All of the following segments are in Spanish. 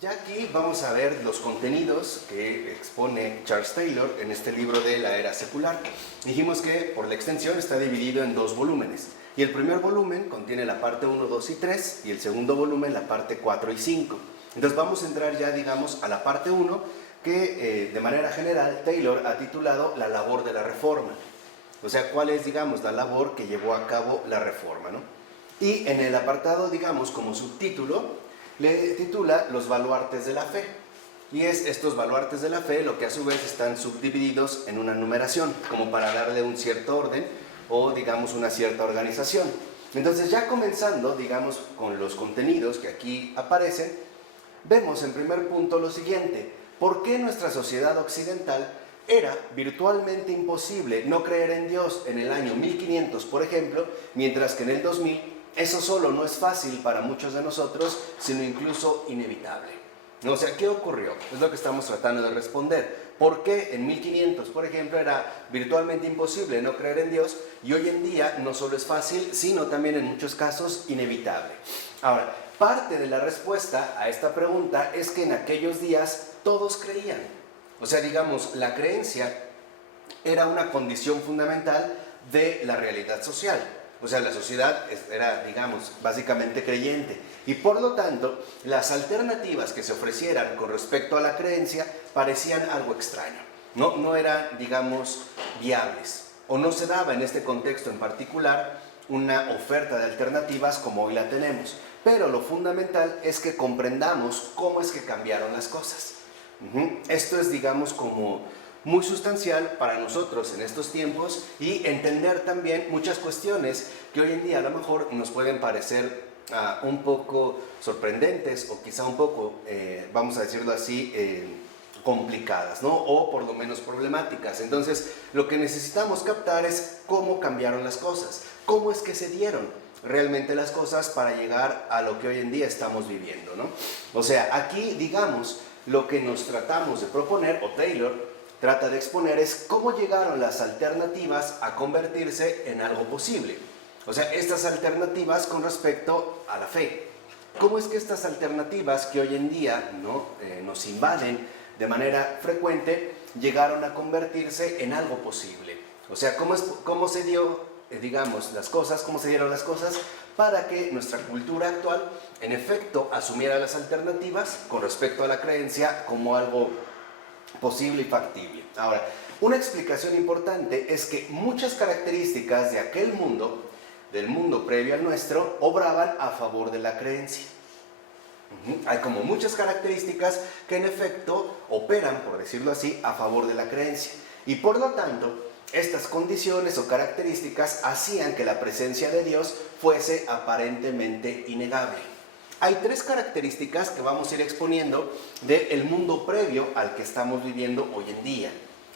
Ya aquí vamos a ver los contenidos que expone Charles Taylor en este libro de la era secular. Dijimos que por la extensión está dividido en 2 volúmenes. Y el primer volumen contiene la parte 1, 2 y 3 y el segundo volumen la parte 4 y 5. Entonces vamos a entrar ya, digamos, a la parte 1 que de manera general Taylor ha titulado La labor de la reforma. O sea, cuál es, digamos, la labor que llevó a cabo la reforma, ¿no? Y en el apartado, digamos, como subtítulo, le titula Los baluartes de la fe. Y es estos baluartes de la fe lo que a su vez están subdivididos en una numeración, como para darle un cierto orden o, digamos, una cierta organización. Entonces, ya comenzando, digamos, con los contenidos que aquí aparecen, vemos en primer punto lo siguiente: ¿por qué nuestra sociedad occidental era virtualmente imposible no creer en Dios en el año 1500, por ejemplo, mientras que en el 2000 eso solo no es fácil para muchos de nosotros, sino incluso inevitable? O sea, ¿qué ocurrió? Es lo que estamos tratando de responder. ¿Por qué en 1500, por ejemplo, era virtualmente imposible no creer en Dios y hoy en día no solo es fácil, sino también en muchos casos inevitable? Ahora, parte de la respuesta a esta pregunta es que en aquellos días todos creían. O sea, digamos, la creencia era una condición fundamental de la realidad social. O sea, la sociedad era, digamos, básicamente creyente. Y por lo tanto, las alternativas que se ofrecieran con respecto a la creencia parecían algo extraño. No eran, digamos, viables. O no se daba en este contexto en particular una oferta de alternativas como hoy la tenemos. Pero lo fundamental es que comprendamos cómo es que cambiaron las cosas. Esto es, digamos, como muy sustancial para nosotros en estos tiempos, y entender también muchas cuestiones que hoy en día a lo mejor nos pueden parecer un poco sorprendentes o quizá un poco, vamos a decirlo así, complicadas, ¿no? O por lo menos problemáticas. Entonces, lo que necesitamos captar es cómo cambiaron las cosas, cómo es que se dieron realmente las cosas para llegar a lo que hoy en día estamos viviendo, ¿no? O sea, aquí, digamos, lo que nos tratamos de proponer, o Taylor trata de exponer, es cómo llegaron las alternativas a convertirse en algo posible. O sea, estas alternativas con respecto a la fe. ¿Cómo es que estas alternativas que hoy en día nos invaden de manera frecuente llegaron a convertirse en algo posible? O sea, ¿cómo se dio, digamos, las cosas, cómo se dieron las cosas para que nuestra cultura actual, en efecto, asumiera las alternativas con respecto a la creencia como algo posible y factible? Ahora, una explicación importante es que muchas características de aquel mundo, del mundo previo al nuestro, obraban a favor de la creencia. Hay como muchas características que en efecto operan, por decirlo así, a favor de la creencia. Y por lo tanto, estas condiciones o características hacían que la presencia de Dios fuese aparentemente innegable. Hay 3 características que vamos a ir exponiendo del mundo previo al que estamos viviendo hoy en día.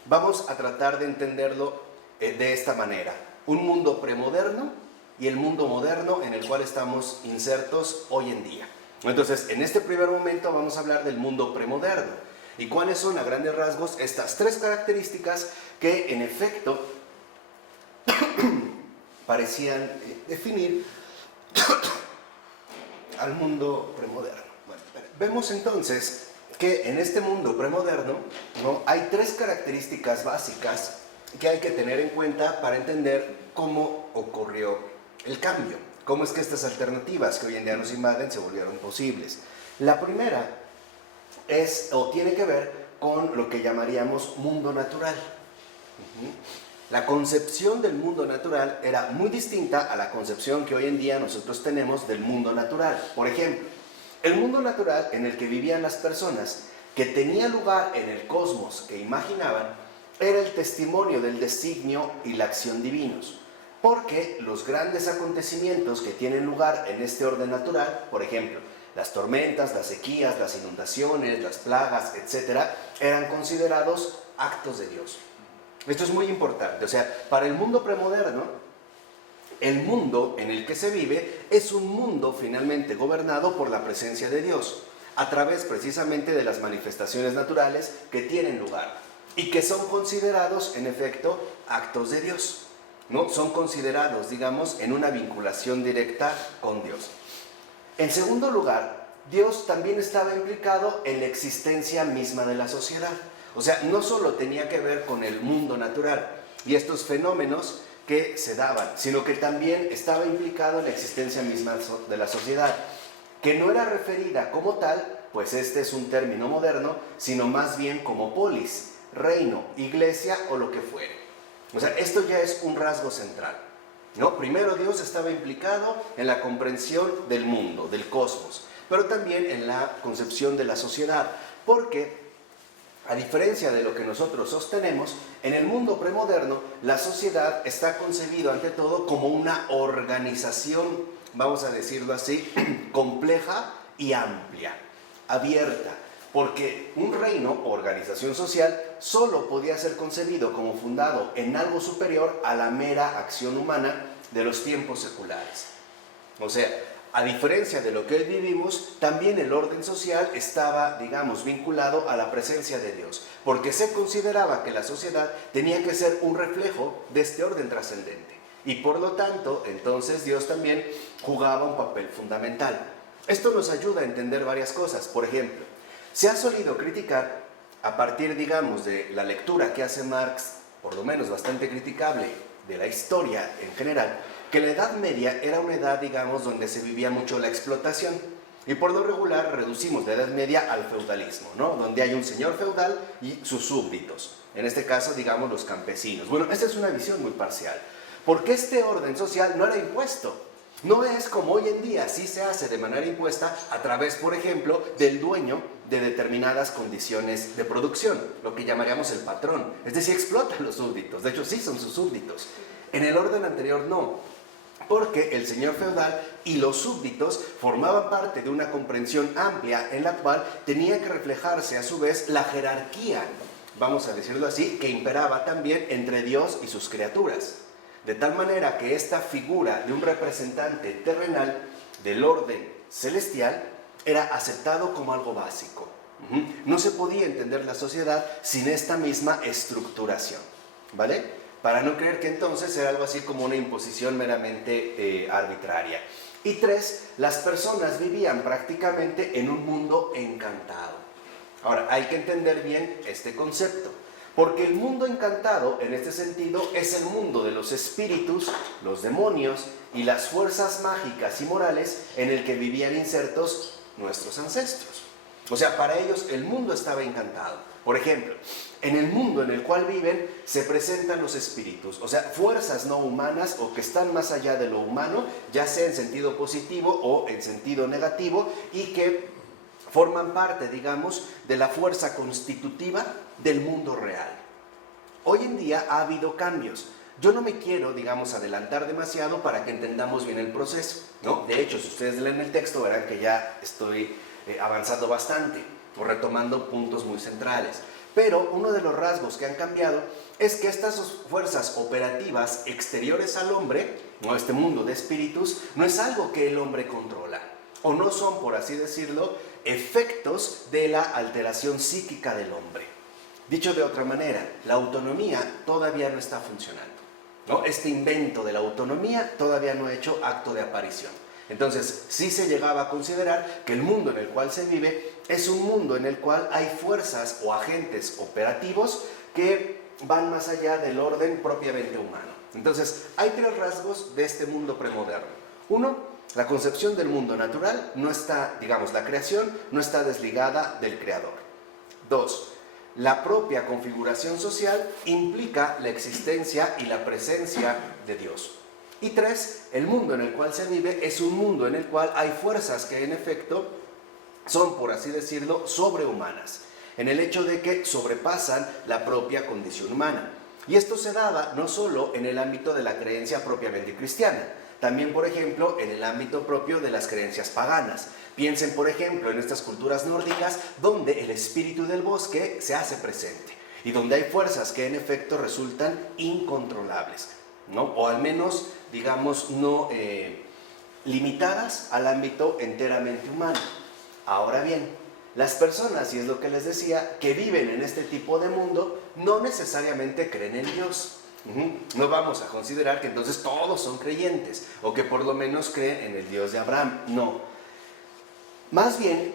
Vamos a tratar de entenderlo de esta manera: un mundo premoderno y el mundo moderno en el cual estamos insertos hoy en día. Entonces, en este primer momento vamos a hablar del mundo premoderno. ¿Y cuáles son, a grandes rasgos, estas 3 características que en efecto parecían definir al mundo premoderno? Bueno, vemos entonces que en este mundo premoderno, hay 3 características básicas que hay que tener en cuenta para entender cómo ocurrió el cambio, cómo es que estas alternativas que hoy en día nos invaden se volvieron posibles. La primera es, o tiene que ver con lo que llamaríamos mundo natural. La concepción del mundo natural era muy distinta a la concepción que hoy en día nosotros tenemos del mundo natural. Por ejemplo, el mundo natural en el que vivían las personas, que tenía lugar en el cosmos que imaginaban, era el testimonio del designio y la acción divinos. Porque los grandes acontecimientos que tienen lugar en este orden natural, por ejemplo, las tormentas, las sequías, las inundaciones, las plagas, etc., eran considerados actos de Dios. Esto es muy importante. O sea, para el mundo premoderno, el mundo en el que se vive es un mundo finalmente gobernado por la presencia de Dios, a través precisamente de las manifestaciones naturales que tienen lugar y que son considerados, en efecto, actos de Dios. Son considerados, digamos, en una vinculación directa con Dios. En segundo lugar, Dios también estaba implicado en la existencia misma de la sociedad. O sea, no solo tenía que ver con el mundo natural y estos fenómenos que se daban, sino que también estaba implicado en la existencia misma de la sociedad, que no era referida como tal, pues este es un término moderno, sino más bien como polis, reino, iglesia o lo que fuere. O sea, esto ya es un rasgo central, ¿no? Primero Dios estaba implicado en la comprensión del mundo, del cosmos, pero también en la concepción de la sociedad, porque a diferencia de lo que nosotros sostenemos, en el mundo premoderno la sociedad está concebida ante todo como una organización, vamos a decirlo así, compleja y amplia, abierta, porque un reino o organización social solo podía ser concebido como fundado en algo superior a la mera acción humana de los tiempos seculares. O sea, a diferencia de lo que hoy vivimos, también el orden social estaba, digamos, vinculado a la presencia de Dios, porque se consideraba que la sociedad tenía que ser un reflejo de este orden trascendente. Y por lo tanto, entonces Dios también jugaba un papel fundamental. Esto nos ayuda a entender varias cosas. Por ejemplo, se ha solido criticar, a partir, digamos, de la lectura que hace Marx, por lo menos bastante criticable, de la historia en general, que la Edad Media era una edad, digamos, donde se vivía mucho la explotación. Y por lo regular reducimos la Edad Media al feudalismo, ¿no? Donde hay un señor feudal y sus súbditos. En este caso, digamos, los campesinos. Bueno, esta es una visión muy parcial. Porque este orden social no era impuesto. No es como hoy en día, sí se hace de manera impuesta a través, por ejemplo, del dueño de determinadas condiciones de producción, lo que llamaríamos el patrón. Es decir, explota a los súbditos. De hecho, sí son sus súbditos. En el orden anterior no. Porque el señor feudal y los súbditos formaban parte de una comprensión amplia en la cual tenía que reflejarse a su vez la jerarquía, vamos a decirlo así, que imperaba también entre Dios y sus criaturas. De tal manera que esta figura de un representante terrenal del orden celestial era aceptado como algo básico. No se podía entender la sociedad sin esta misma estructuración, ¿vale? Para no creer que entonces era algo así como una imposición meramente arbitraria. Y 3, las personas vivían prácticamente en un mundo encantado. Ahora, hay que entender bien este concepto, porque el mundo encantado, en este sentido, es el mundo de los espíritus, los demonios y las fuerzas mágicas y morales en el que vivían insertos nuestros ancestros. O sea, para ellos el mundo estaba encantado. Por ejemplo, en el mundo en el cual viven se presentan los espíritus, o sea, fuerzas no humanas o que están más allá de lo humano, ya sea en sentido positivo o en sentido negativo, y que forman parte, digamos, de la fuerza constitutiva del mundo real. Hoy en día ha habido cambios. Yo no me quiero, digamos, adelantar demasiado para que entendamos bien el proceso, ¿no? De hecho, si ustedes leen el texto verán que ya estoy avanzando bastante o retomando puntos muy centrales. Pero uno de los rasgos que han cambiado es que estas fuerzas operativas exteriores al hombre, ¿no? Este mundo de espíritus, no es algo que el hombre controla, o no son, por así decirlo, efectos de la alteración psíquica del hombre. Dicho de otra manera, la autonomía todavía no está funcionando, ¿no? Este invento de la autonomía todavía no ha hecho acto de aparición. Entonces, sí se llegaba a considerar que el mundo en el cual se vive es un mundo en el cual hay fuerzas o agentes operativos que van más allá del orden propiamente humano. Entonces, hay 3 rasgos de este mundo premoderno. 1, la concepción del mundo natural no está, digamos, la creación no está desligada del creador. 2, la propia configuración social implica la existencia y la presencia de Dios. Y 3, el mundo en el cual se vive es un mundo en el cual hay fuerzas que en efecto son, por así decirlo, sobrehumanas, en el hecho de que sobrepasan la propia condición humana. Y esto se daba no solo en el ámbito de la creencia propiamente cristiana, también, por ejemplo, en el ámbito propio de las creencias paganas. Piensen, por ejemplo, en estas culturas nórdicas donde el espíritu del bosque se hace presente y donde hay fuerzas que en efecto resultan incontrolables, ¿no? O al menos, digamos, no limitadas al ámbito enteramente humano. Ahora bien, las personas, y es lo que les decía, que viven en este tipo de mundo, no necesariamente creen en Dios. No vamos a considerar que entonces todos son creyentes, o que por lo menos creen en el Dios de Abraham. No. Más bien,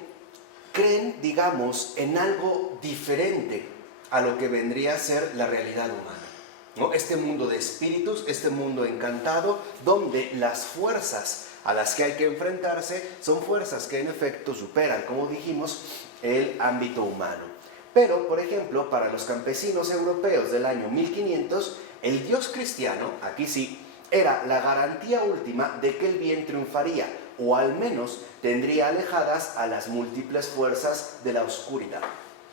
creen, digamos, en algo diferente a lo que vendría a ser la realidad humana, ¿no? Este mundo de espíritus, este mundo encantado, donde las fuerzas a las que hay que enfrentarse son fuerzas que en efecto superan, como dijimos, el ámbito humano. Pero, por ejemplo, para los campesinos europeos del año 1500, el Dios cristiano, aquí sí, era la garantía última de que el bien triunfaría, o al menos tendría alejadas a las múltiples fuerzas de la oscuridad.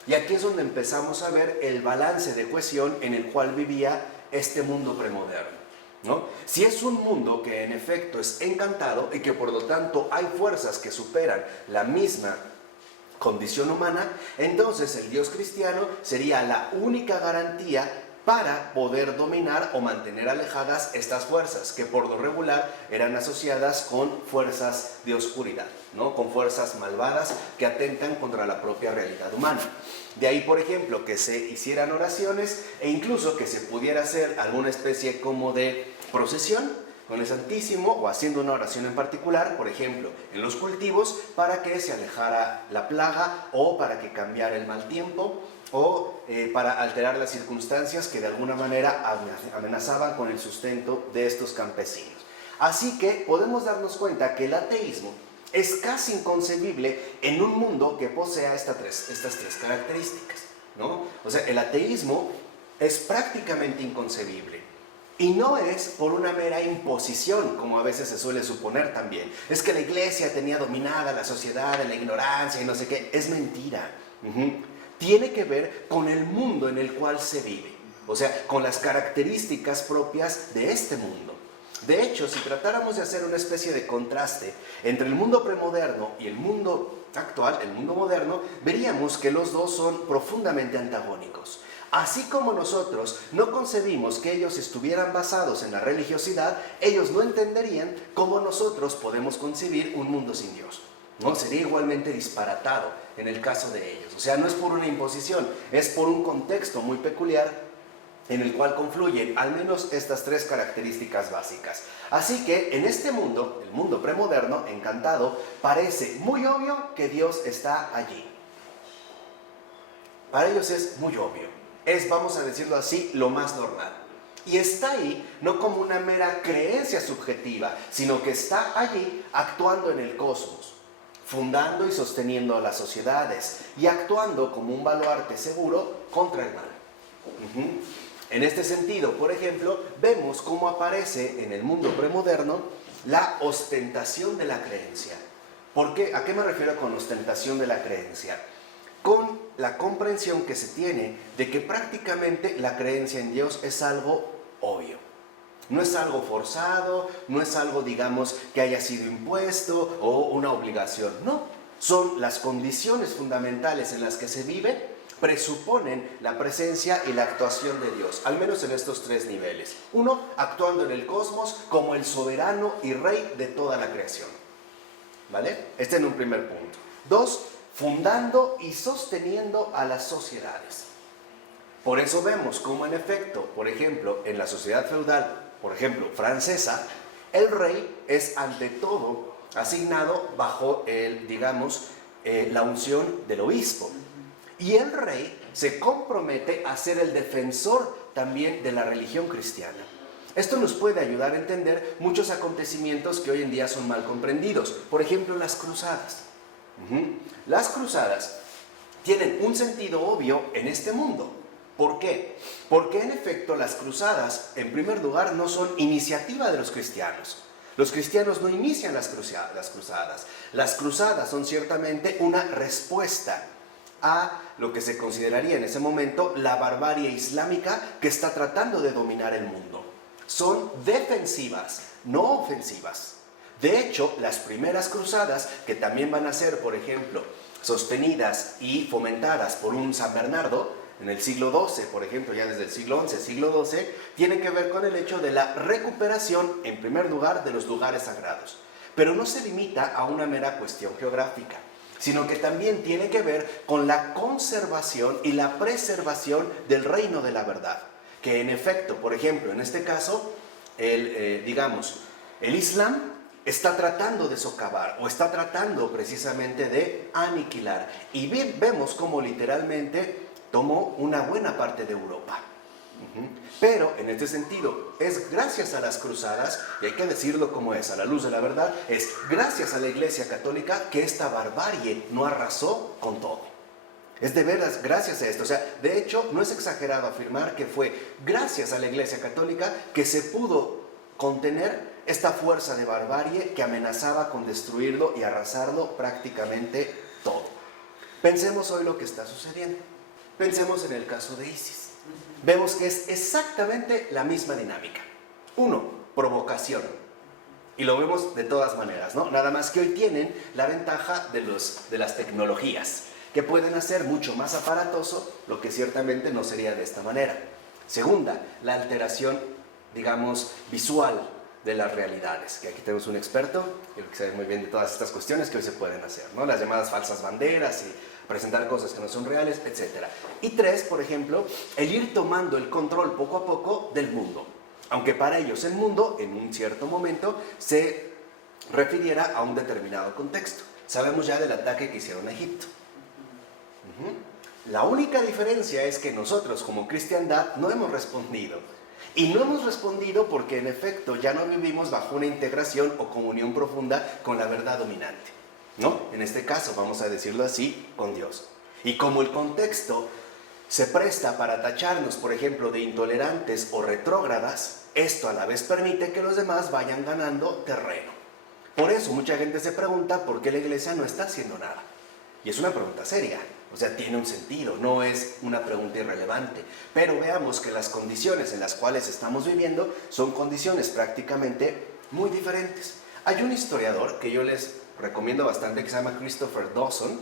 Y aquí es donde empezamos a ver el balance de cohesión en el cual vivía este mundo premoderno, ¿no? Si es un mundo que en efecto es encantado y que por lo tanto hay fuerzas que superan la misma condición humana, entonces el Dios cristiano sería la única garantía para poder dominar o mantener alejadas estas fuerzas, que por lo regular eran asociadas con fuerzas de oscuridad, ¿no? Con fuerzas malvadas que atentan contra la propia realidad humana. De ahí, por ejemplo, que se hicieran oraciones e incluso que se pudiera hacer alguna especie como de procesión con el Santísimo o haciendo una oración en particular, por ejemplo, en los cultivos, para que se alejara la plaga o para que cambiara el mal tiempo, o para alterar las circunstancias que de alguna manera amenazaban con el sustento de estos campesinos. Así que podemos darnos cuenta que el ateísmo es casi inconcebible en un mundo que posea estas tres características, ¿no? O sea, el ateísmo es prácticamente inconcebible. Y no es por una mera imposición, como a veces se suele suponer también. Es que la iglesia tenía dominada la sociedad en la ignorancia y no sé qué. Es mentira. Tiene que ver con el mundo en el cual se vive, o sea, con las características propias de este mundo. De hecho, si tratáramos de hacer una especie de contraste entre el mundo premoderno y el mundo actual, el mundo moderno, veríamos que los dos son profundamente antagónicos. Así como nosotros no concebimos que ellos estuvieran basados en la religiosidad, ellos no entenderían cómo nosotros podemos concebir un mundo sin Dios, ¿no? Sería igualmente disparatado en el caso de ellos. O sea, no es por una imposición, es por un contexto muy peculiar en el cual confluyen al menos estas tres características básicas. Así que en este mundo, el mundo premoderno, encantado, parece muy obvio que Dios está allí. Para ellos es muy obvio. Es, vamos a decirlo así, lo más normal. Y está ahí no como una mera creencia subjetiva, sino que está allí actuando en el cosmos, fundando y sosteniendo a las sociedades y actuando como un baluarte seguro contra el mal. En este sentido, por ejemplo, vemos cómo aparece en el mundo premoderno la ostentación de la creencia. ¿Por qué? ¿A qué me refiero con ostentación de la creencia? Con la comprensión que se tiene de que prácticamente la creencia en Dios es algo obvio. No es algo forzado, no es algo, digamos, que haya sido impuesto o una obligación. No, son las condiciones fundamentales en las que se vive, presuponen la presencia y la actuación de Dios, al menos en estos tres niveles. Uno, actuando en el cosmos como el soberano y rey de toda la creación, ¿vale? Este en un primer punto. Dos, fundando y sosteniendo a las sociedades. Por eso vemos cómo en efecto, por ejemplo, en la sociedad feudal, por ejemplo, francesa, el rey es ante todo asignado bajo la unción del obispo. Y el rey se compromete a ser el defensor también de la religión cristiana. Esto nos puede ayudar a entender muchos acontecimientos que hoy en día son mal comprendidos. Por ejemplo, las cruzadas. Las cruzadas tienen un sentido obvio en este mundo. ¿Por qué? Porque en efecto las cruzadas, en primer lugar, no son iniciativa de los cristianos. Los cristianos no inician las cruzadas. Las cruzadas son ciertamente una respuesta a lo que se consideraría en ese momento la barbarie islámica que está tratando de dominar el mundo. Son defensivas, no ofensivas. De hecho, las primeras cruzadas, que también van a ser, por ejemplo, sostenidas y fomentadas por un San Bernardo, en el siglo XII, por ejemplo, ya desde el siglo XI, siglo XII, tiene que ver con el hecho de la recuperación, en primer lugar, de los lugares sagrados. Pero no se limita a una mera cuestión geográfica, sino que también tiene que ver con la conservación y la preservación del reino de la verdad. Que en efecto, por ejemplo, en este caso, el Islam está tratando de socavar o está tratando precisamente de aniquilar. Y vemos cómo literalmente tomó una buena parte de Europa. Pero en este sentido es gracias a las cruzadas, y hay que decirlo como es, a la luz de la verdad, es gracias a la Iglesia Católica que esta barbarie no arrasó con todo. Es de veras gracias a esto. O sea, de hecho no es exagerado afirmar que fue gracias a la Iglesia Católica que se pudo contener esta fuerza de barbarie que amenazaba con destruirlo y arrasarlo prácticamente todo. Pensemos hoy lo que está sucediendo. Pensemos en el caso de ISIS. Vemos que es exactamente la misma dinámica. 1, provocación. Y lo vemos de todas maneras, ¿no? Nada más que hoy tienen la ventaja de las tecnologías, que pueden hacer mucho más aparatoso lo que ciertamente no sería de esta manera. Segunda, la alteración, digamos, visual de las realidades, que aquí tenemos un experto que sabe muy bien de todas estas cuestiones que hoy se pueden hacer, ¿no? Las llamadas falsas banderas y presentar cosas que no son reales, etc. Y 3, por ejemplo, el ir tomando el control poco a poco del mundo, aunque para ellos el mundo en un cierto momento se refiriera a un determinado contexto. Sabemos ya del ataque que hicieron a Egipto. La única diferencia es que nosotros como cristiandad no hemos respondido. Y no hemos respondido porque en efecto ya no vivimos bajo una integración o comunión profunda con la verdad dominante, ¿no? En este caso, vamos a decirlo así, con Dios. Y como el contexto se presta para tacharnos, por ejemplo, de intolerantes o retrógradas, esto a la vez permite que los demás vayan ganando terreno. Por eso mucha gente se pregunta por qué la iglesia no está haciendo nada. Y es una pregunta seria. O sea, tiene un sentido, no es una pregunta irrelevante. Pero veamos que las condiciones en las cuales estamos viviendo son condiciones prácticamente muy diferentes. Hay un historiador que yo les recomiendo bastante que se llama Christopher Dawson.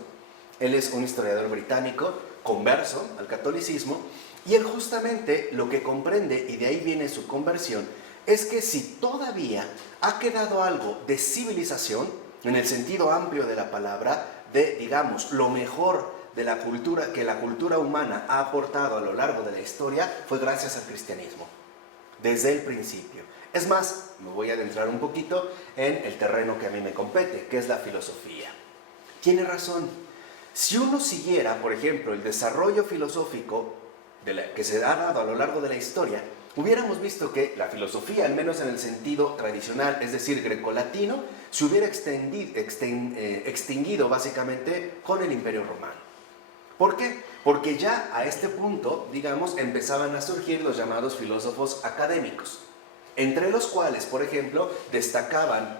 Él es un historiador británico, converso al catolicismo, y él justamente lo que comprende, y de ahí viene su conversión, es que si todavía ha quedado algo de civilización, en el sentido amplio de la palabra, de, digamos, lo mejor de la cultura que la cultura humana ha aportado a lo largo de la historia, fue gracias al cristianismo, desde el principio. Es más, me voy a adentrar un poquito en el terreno que a mí me compete, que es la filosofía. Tiene razón. Si uno siguiera, por ejemplo, el desarrollo filosófico que se ha dado a lo largo de la historia, hubiéramos visto que la filosofía, al menos en el sentido tradicional, es decir, grecolatino, se hubiera extinguido básicamente con el Imperio Romano. ¿Por qué? Porque ya a este punto, digamos, empezaban a surgir los llamados filósofos académicos, entre los cuales, por ejemplo, destacaban,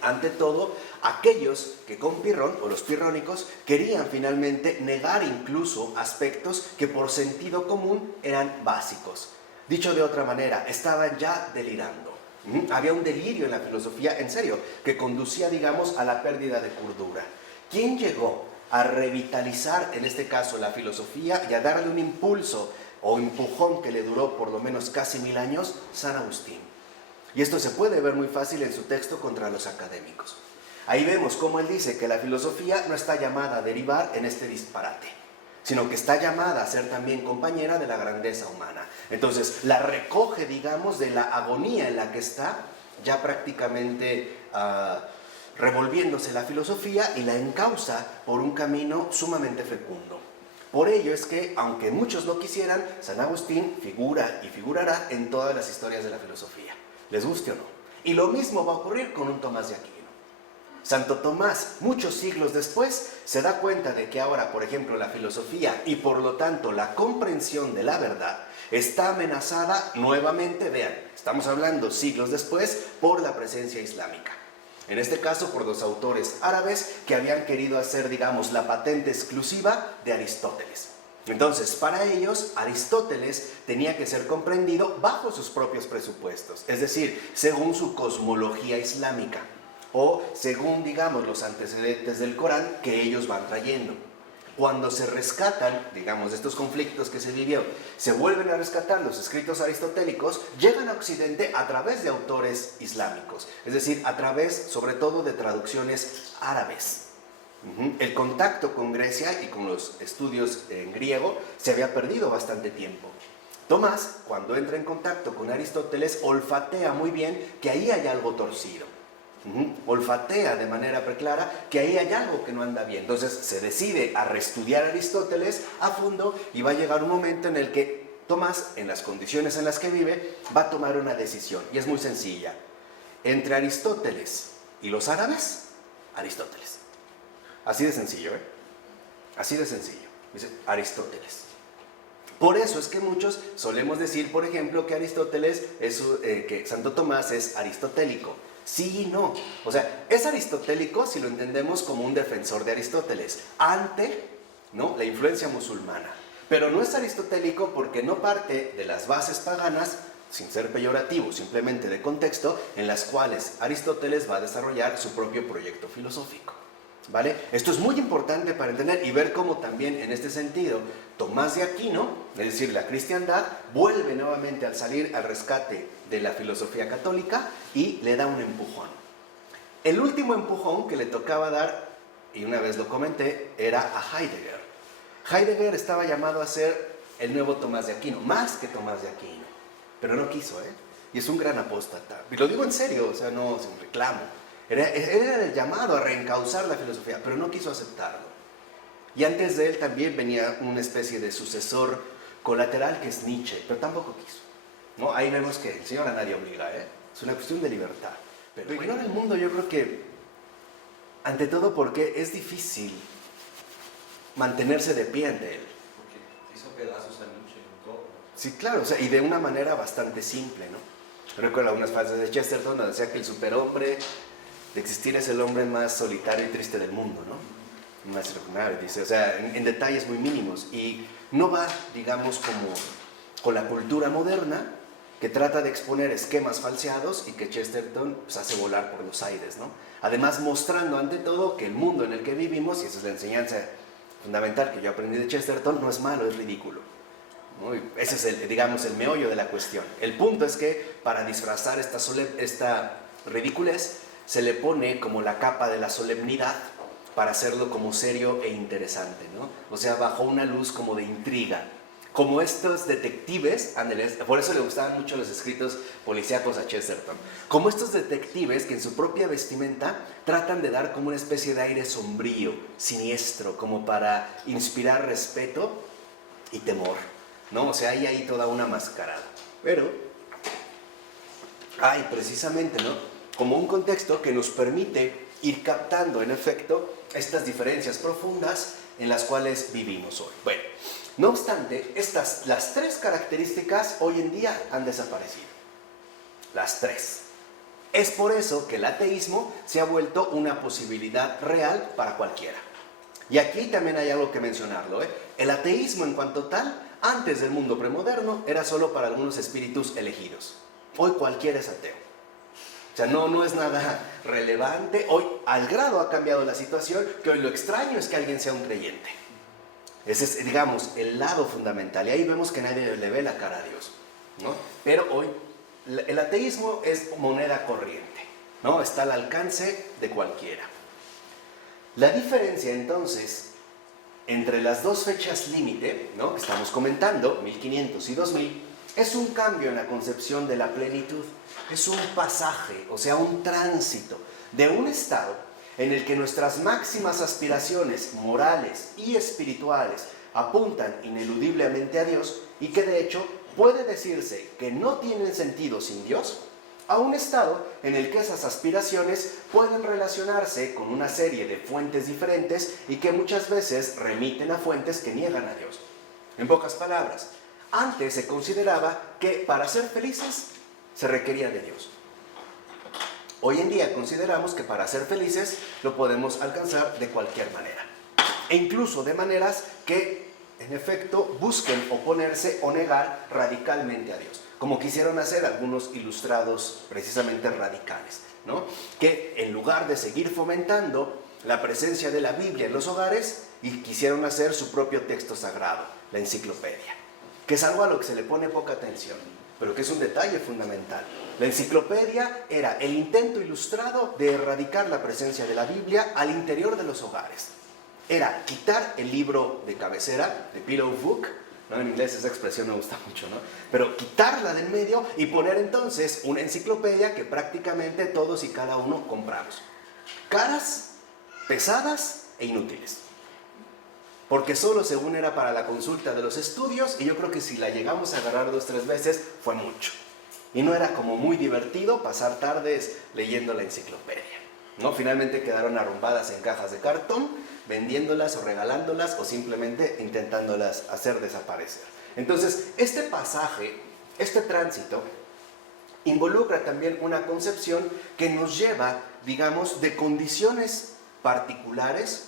ante todo, aquellos que con Pirrón, o los pirrónicos, querían finalmente negar incluso aspectos que por sentido común eran básicos. Dicho de otra manera, estaban ya delirando. Había un delirio en la filosofía, en serio, que conducía, digamos, a la pérdida de cordura. ¿Quién llegó a revitalizar, en este caso, la filosofía y a darle un impulso o empujón que le duró por lo menos casi 1000 años? San Agustín. Y esto se puede ver muy fácil en su texto contra los académicos. Ahí vemos cómo él dice que la filosofía no está llamada a derivar en este disparate, sino que está llamada a ser también compañera de la grandeza humana. Entonces, la recoge, digamos, de la agonía en la que está ya prácticamente revolviéndose la filosofía y la encausa por un camino sumamente fecundo. Por ello es que, aunque muchos no quisieran, San Agustín figura y figurará en todas las historias de la filosofía, les guste o no. Y lo mismo va a ocurrir con un Tomás de Aquino. Santo Tomás, muchos siglos después, se da cuenta de que ahora, por ejemplo, la filosofía y por lo tanto la comprensión de la verdad está amenazada nuevamente, vean, estamos hablando siglos después, por la presencia islámica. En este caso por los autores árabes que habían querido hacer, digamos, la patente exclusiva de Aristóteles. Entonces, para ellos, Aristóteles tenía que ser comprendido bajo sus propios presupuestos, es decir, según su cosmología islámica, o según, digamos, los antecedentes del Corán que ellos van trayendo. Cuando se rescatan, digamos, de estos conflictos que se vivió, se vuelven a rescatar los escritos aristotélicos, llegan a Occidente a través de autores islámicos, es decir, a través, sobre todo, de traducciones árabes. El contacto con Grecia y con los estudios en griego se había perdido bastante tiempo. Tomás, cuando entra en contacto con Aristóteles, olfatea muy bien que ahí hay algo torcido. olfatea de manera preclara que ahí hay algo que no anda bien. Entonces se decide a reestudiar a Aristóteles a fondo y va a llegar un momento en el que Tomás, en las condiciones en las que vive, va a tomar una decisión. Y es muy sencilla. Entre Aristóteles y los árabes, Aristóteles. Así de sencillo, ¿eh? Así de sencillo. Dice Aristóteles. Por eso es que muchos solemos decir, por ejemplo, que Aristóteles que Santo Tomás es aristotélico. Sí y no. O sea, es aristotélico si lo entendemos como un defensor de Aristóteles ante, ¿no?, la influencia musulmana. Pero no es aristotélico porque no parte de las bases paganas, sin ser peyorativo, simplemente de contexto, en las cuales Aristóteles va a desarrollar su propio proyecto filosófico. ¿Vale? Esto es muy importante para entender y ver cómo también en este sentido Tomás de Aquino, es decir, la cristiandad, vuelve nuevamente al salir al rescate de la filosofía católica y le da un empujón. El último empujón que le tocaba dar, y una vez lo comenté, era a Heidegger. Heidegger estaba llamado a ser el nuevo Tomás de Aquino, más que Tomás de Aquino, pero no quiso, ¿eh? Y es un gran apóstata. Y lo digo en serio, o sea, no sin reclamo. Era el llamado a reencauzar la filosofía, pero no quiso aceptarlo. Y antes de él también venía una especie de sucesor colateral que es Nietzsche, pero tampoco quiso. ¿No? Ahí vemos que el Señor a nadie obliga, ¿eh? Es una cuestión de libertad. Pero bueno, en el mundo yo creo que, ante todo porque es difícil mantenerse de pie ante él. Porque hizo pedazos a Nietzsche y todo. Sí, claro, o sea, y de una manera bastante simple, ¿no? Recuerdo algunas frases de Chesterton donde decía que el superhombre de existir es el hombre más solitario y triste del mundo, ¿no? Más refinado, dice, o sea, en detalles muy mínimos. Y no va, digamos, como con la cultura moderna que trata de exponer esquemas falseados y que Chesterton pues, hace volar por los aires, ¿no? Además, mostrando ante todo que el mundo en el que vivimos, y esa es la enseñanza fundamental que yo aprendí de Chesterton, no es malo, es ridículo, ¿no? Y ese es el, digamos, el meollo de la cuestión. El punto es que para disfrazar esta ridiculez, se le pone como la capa de la solemnidad para hacerlo como serio e interesante, ¿no? O sea, bajo una luz como de intriga. Como estos detectives, por eso le gustaban mucho los escritos policíacos a Chesterton, como estos detectives que en su propia vestimenta tratan de dar como una especie de aire sombrío, siniestro, como para inspirar respeto y temor, ¿no? O sea, hay ahí toda una mascarada. Pero hay precisamente, ¿no?, como un contexto que nos permite ir captando, en efecto, estas diferencias profundas en las cuales vivimos hoy. Bueno, no obstante, las tres características hoy en día han desaparecido. Las tres. Es por eso que el ateísmo se ha vuelto una posibilidad real para cualquiera. Y aquí también hay algo que mencionarlo, ¿eh? El ateísmo en cuanto tal, antes del mundo premoderno, era solo para algunos espíritus elegidos. Hoy cualquiera es ateo. O sea, no es nada relevante. Hoy, al grado ha cambiado la situación, que hoy lo extraño es que alguien sea un creyente. Ese es, digamos, el lado fundamental. Y ahí vemos que nadie le ve la cara a Dios, ¿no? Pero hoy, el ateísmo es moneda corriente, ¿no? Está al alcance de cualquiera. La diferencia, entonces, entre las dos fechas límite, ¿no?, que estamos comentando, 1500 y 2000, es un cambio en la concepción de la plenitud. Es un pasaje, o sea, un tránsito de un estado en el que nuestras máximas aspiraciones morales y espirituales apuntan ineludiblemente a Dios y que de hecho puede decirse que no tienen sentido sin Dios, a un estado en el que esas aspiraciones pueden relacionarse con una serie de fuentes diferentes y que muchas veces remiten a fuentes que niegan a Dios. En pocas palabras, antes se consideraba que para ser felices se requería de Dios. Hoy en día consideramos que para ser felices lo podemos alcanzar de cualquier manera. E incluso de maneras que, en efecto, busquen oponerse o negar radicalmente a Dios. Como quisieron hacer algunos ilustrados precisamente radicales, ¿no? Que en lugar de seguir fomentando la presencia de la Biblia en los hogares, y quisieron hacer su propio texto sagrado, la enciclopedia. Que es algo a lo que se le pone poca atención, pero que es un detalle fundamental. La enciclopedia era el intento ilustrado de erradicar la presencia de la Biblia al interior de los hogares. Era quitar el libro de cabecera, de pillow book, ¿no? En inglés esa expresión me gusta mucho, ¿no? Pero quitarla del medio y poner entonces una enciclopedia que prácticamente todos y cada uno compramos. Caras, pesadas e inútiles. Porque solo según era para la consulta de los estudios, y yo creo que si la llegamos a agarrar 2 o 3 veces, fue mucho. Y no era como muy divertido pasar tardes leyendo la enciclopedia, ¿no? Finalmente quedaron arrumbadas en cajas de cartón, vendiéndolas o regalándolas o simplemente intentándolas hacer desaparecer. Entonces, este pasaje, este tránsito, involucra también una concepción que nos lleva, digamos, de condiciones particulares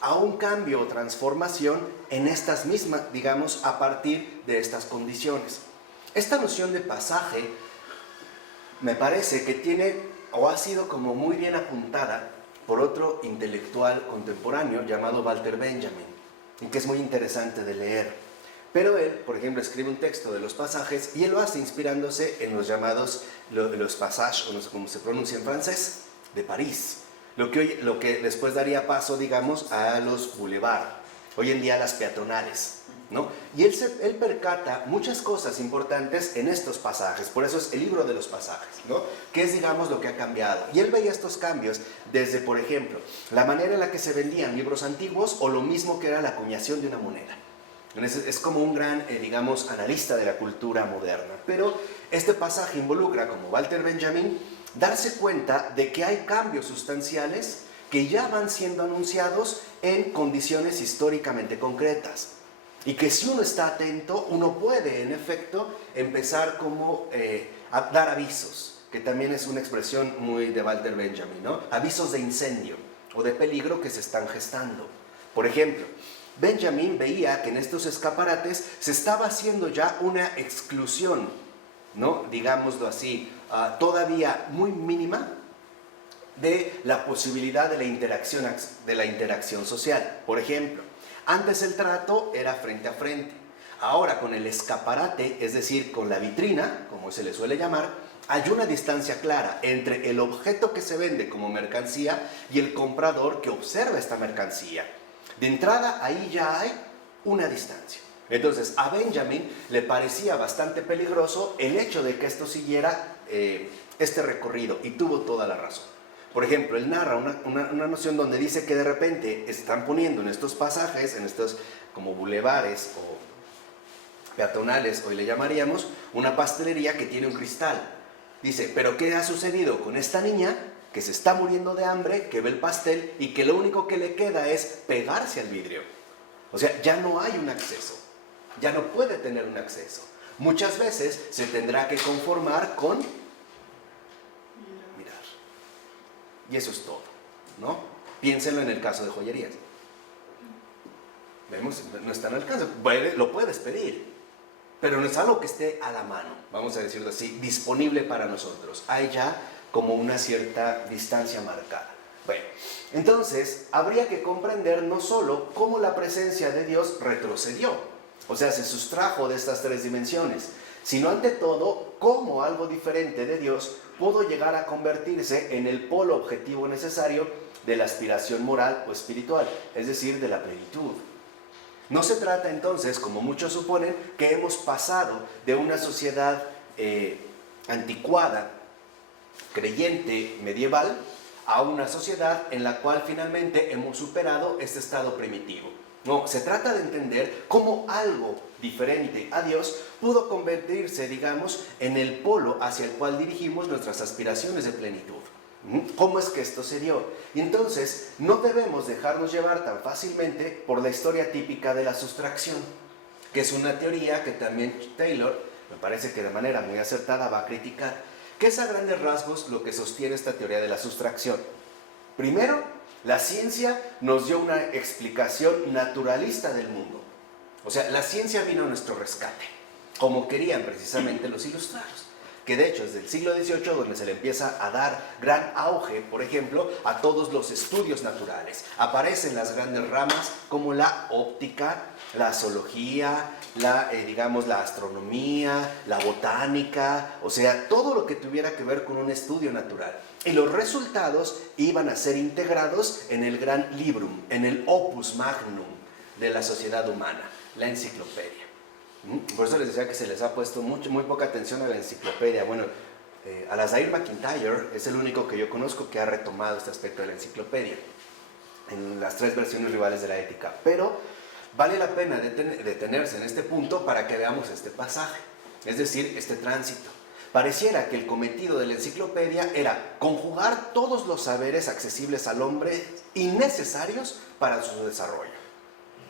a un cambio o transformación en estas mismas, digamos, a partir de estas condiciones. Esta noción de pasaje me parece que tiene o ha sido como muy bien apuntada por otro intelectual contemporáneo llamado Walter Benjamin, y que es muy interesante de leer. Pero él, por ejemplo, escribe un texto de los pasajes y él lo hace inspirándose en los llamados los passages, o no sé cómo se pronuncia en francés, de París. Lo que después daría paso, digamos, a los boulevards, hoy en día las peatonales, ¿no? Y él percata muchas cosas importantes en estos pasajes, por eso es el libro de los pasajes, ¿no? Que es, digamos, lo que ha cambiado. Y él veía estos cambios desde, por ejemplo, la manera en la que se vendían libros antiguos o lo mismo que era la acuñación de una moneda. Es como un gran, digamos, analista de la cultura moderna. Pero este pasaje involucra, como Walter Benjamin, darse cuenta de que hay cambios sustanciales que ya van siendo anunciados en condiciones históricamente concretas. Y que si uno está atento, uno puede, en efecto, empezar como a dar avisos, que también es una expresión muy de Walter Benjamin, ¿no? Avisos de incendio o de peligro que se están gestando. Por ejemplo, Benjamin veía que en estos escaparates se estaba haciendo ya una exclusión, ¿no? Digámoslo así, todavía muy mínima de la posibilidad de la interacción social. Por ejemplo, antes el trato era frente a frente. Ahora con el escaparate, es decir, con la vitrina, como se le suele llamar, hay una distancia clara entre el objeto que se vende como mercancía y el comprador que observa esta mercancía. De entrada, ahí ya hay una distancia. Entonces, a Benjamin le parecía bastante peligroso el hecho de que esto siguiera este recorrido, y tuvo toda la razón. Por ejemplo, él narra una noción donde dice que de repente están poniendo en estos pasajes, en estos como bulevares o peatonales, hoy le llamaríamos, una pastelería que tiene un cristal. Dice, pero ¿qué ha sucedido con esta niña que se está muriendo de hambre, que ve el pastel y que lo único que le queda es pegarse al vidrio? O sea, ya no hay un acceso, ya no puede tener un acceso. Muchas veces se tendrá que conformar con mirar. Y eso es todo, ¿no? Piénsenlo en el caso de joyerías. Vemos, no está al alcance, lo puedes pedir, pero no es algo que esté a la mano, vamos a decirlo así, disponible para nosotros. Hay ya como una cierta distancia marcada. Bueno, entonces habría que comprender no solo cómo la presencia de Dios retrocedió, o sea, se sustrajo de estas 3 dimensiones, sino ante todo, cómo algo diferente de Dios pudo llegar a convertirse en el polo objetivo necesario de la aspiración moral o espiritual, es decir, de la plenitud. No se trata entonces, como muchos suponen, que hemos pasado de una sociedad anticuada, creyente, medieval, a una sociedad en la cual finalmente hemos superado este estado primitivo. No, se trata de entender cómo algo diferente a Dios pudo convertirse, digamos, en el polo hacia el cual dirigimos nuestras aspiraciones de plenitud. ¿Cómo es que esto se dio? Y entonces no debemos dejarnos llevar tan fácilmente por la historia típica de la sustracción, que es una teoría que también Taylor, me parece que de manera muy acertada, va a criticar. ¿Qué es a grandes rasgos lo que sostiene esta teoría de la sustracción? Primero, la ciencia nos dio una explicación naturalista del mundo. O sea, la ciencia vino a nuestro rescate, como querían precisamente los ilustrados, que de hecho es del siglo XVIII donde se le empieza a dar gran auge, por ejemplo, a todos los estudios naturales. Aparecen las grandes ramas como la óptica, la zoología, la astronomía, la botánica, o sea, todo lo que tuviera que ver con un estudio natural. Y los resultados iban a ser integrados en el gran librum, en el opus magnum de la sociedad humana, la enciclopedia. Por eso les decía que se les ha puesto muy poca atención a la enciclopedia. Bueno, Alasdair MacIntyre es el único que yo conozco que ha retomado este aspecto de la enciclopedia en las 3 versiones rivales de la ética. Pero vale la pena detenerse en este punto para que veamos este pasaje, es decir, este tránsito. Pareciera que el cometido de la enciclopedia era conjugar todos los saberes accesibles al hombre y necesarios para su desarrollo.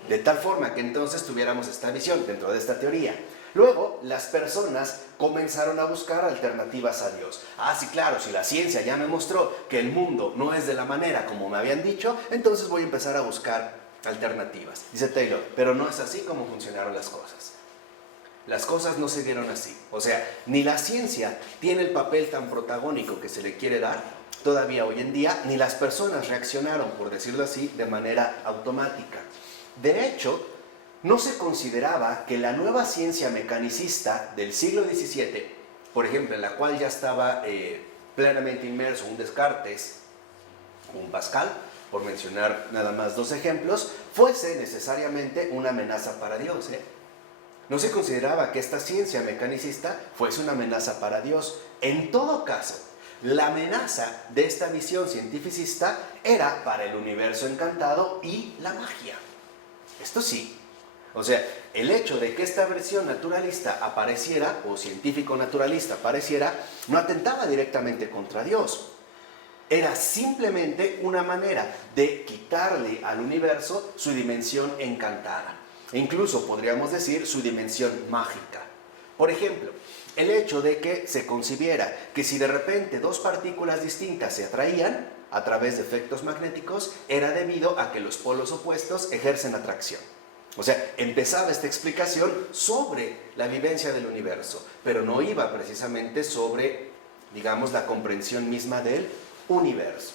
De tal forma que entonces tuviéramos esta visión dentro de esta teoría. Luego, las personas comenzaron a buscar alternativas a Dios. Sí, claro, si la ciencia ya me mostró que el mundo no es de la manera como me habían dicho, entonces voy a empezar a buscar alternativas. Dice Taylor, pero no es así como funcionaron las cosas. Las cosas no se dieron así. O sea, ni la ciencia tiene el papel tan protagónico que se le quiere dar todavía hoy en día, ni las personas reaccionaron, por decirlo así, de manera automática. De hecho, no se consideraba que la nueva ciencia mecanicista del siglo XVII, por ejemplo, en la cual ya estaba plenamente inmerso un Descartes, un Pascal, por mencionar nada más 2 ejemplos, fuese necesariamente una amenaza para Dios. No se consideraba que esta ciencia mecanicista fuese una amenaza para Dios. En todo caso, la amenaza de esta visión cientificista era para el universo encantado y la magia. Esto sí. O sea, el hecho de que esta versión naturalista apareciera, o científico-naturalista apareciera, no atentaba directamente contra Dios. Era simplemente una manera de quitarle al universo su dimensión encantada. E incluso podríamos decir su dimensión mágica. Por ejemplo, el hecho de que se concibiera que si de repente 2 partículas distintas se atraían a través de efectos magnéticos, era debido a que los polos opuestos ejercen atracción. O sea, empezaba esta explicación sobre la vivencia del universo, pero no iba precisamente sobre, digamos, la comprensión misma del universo.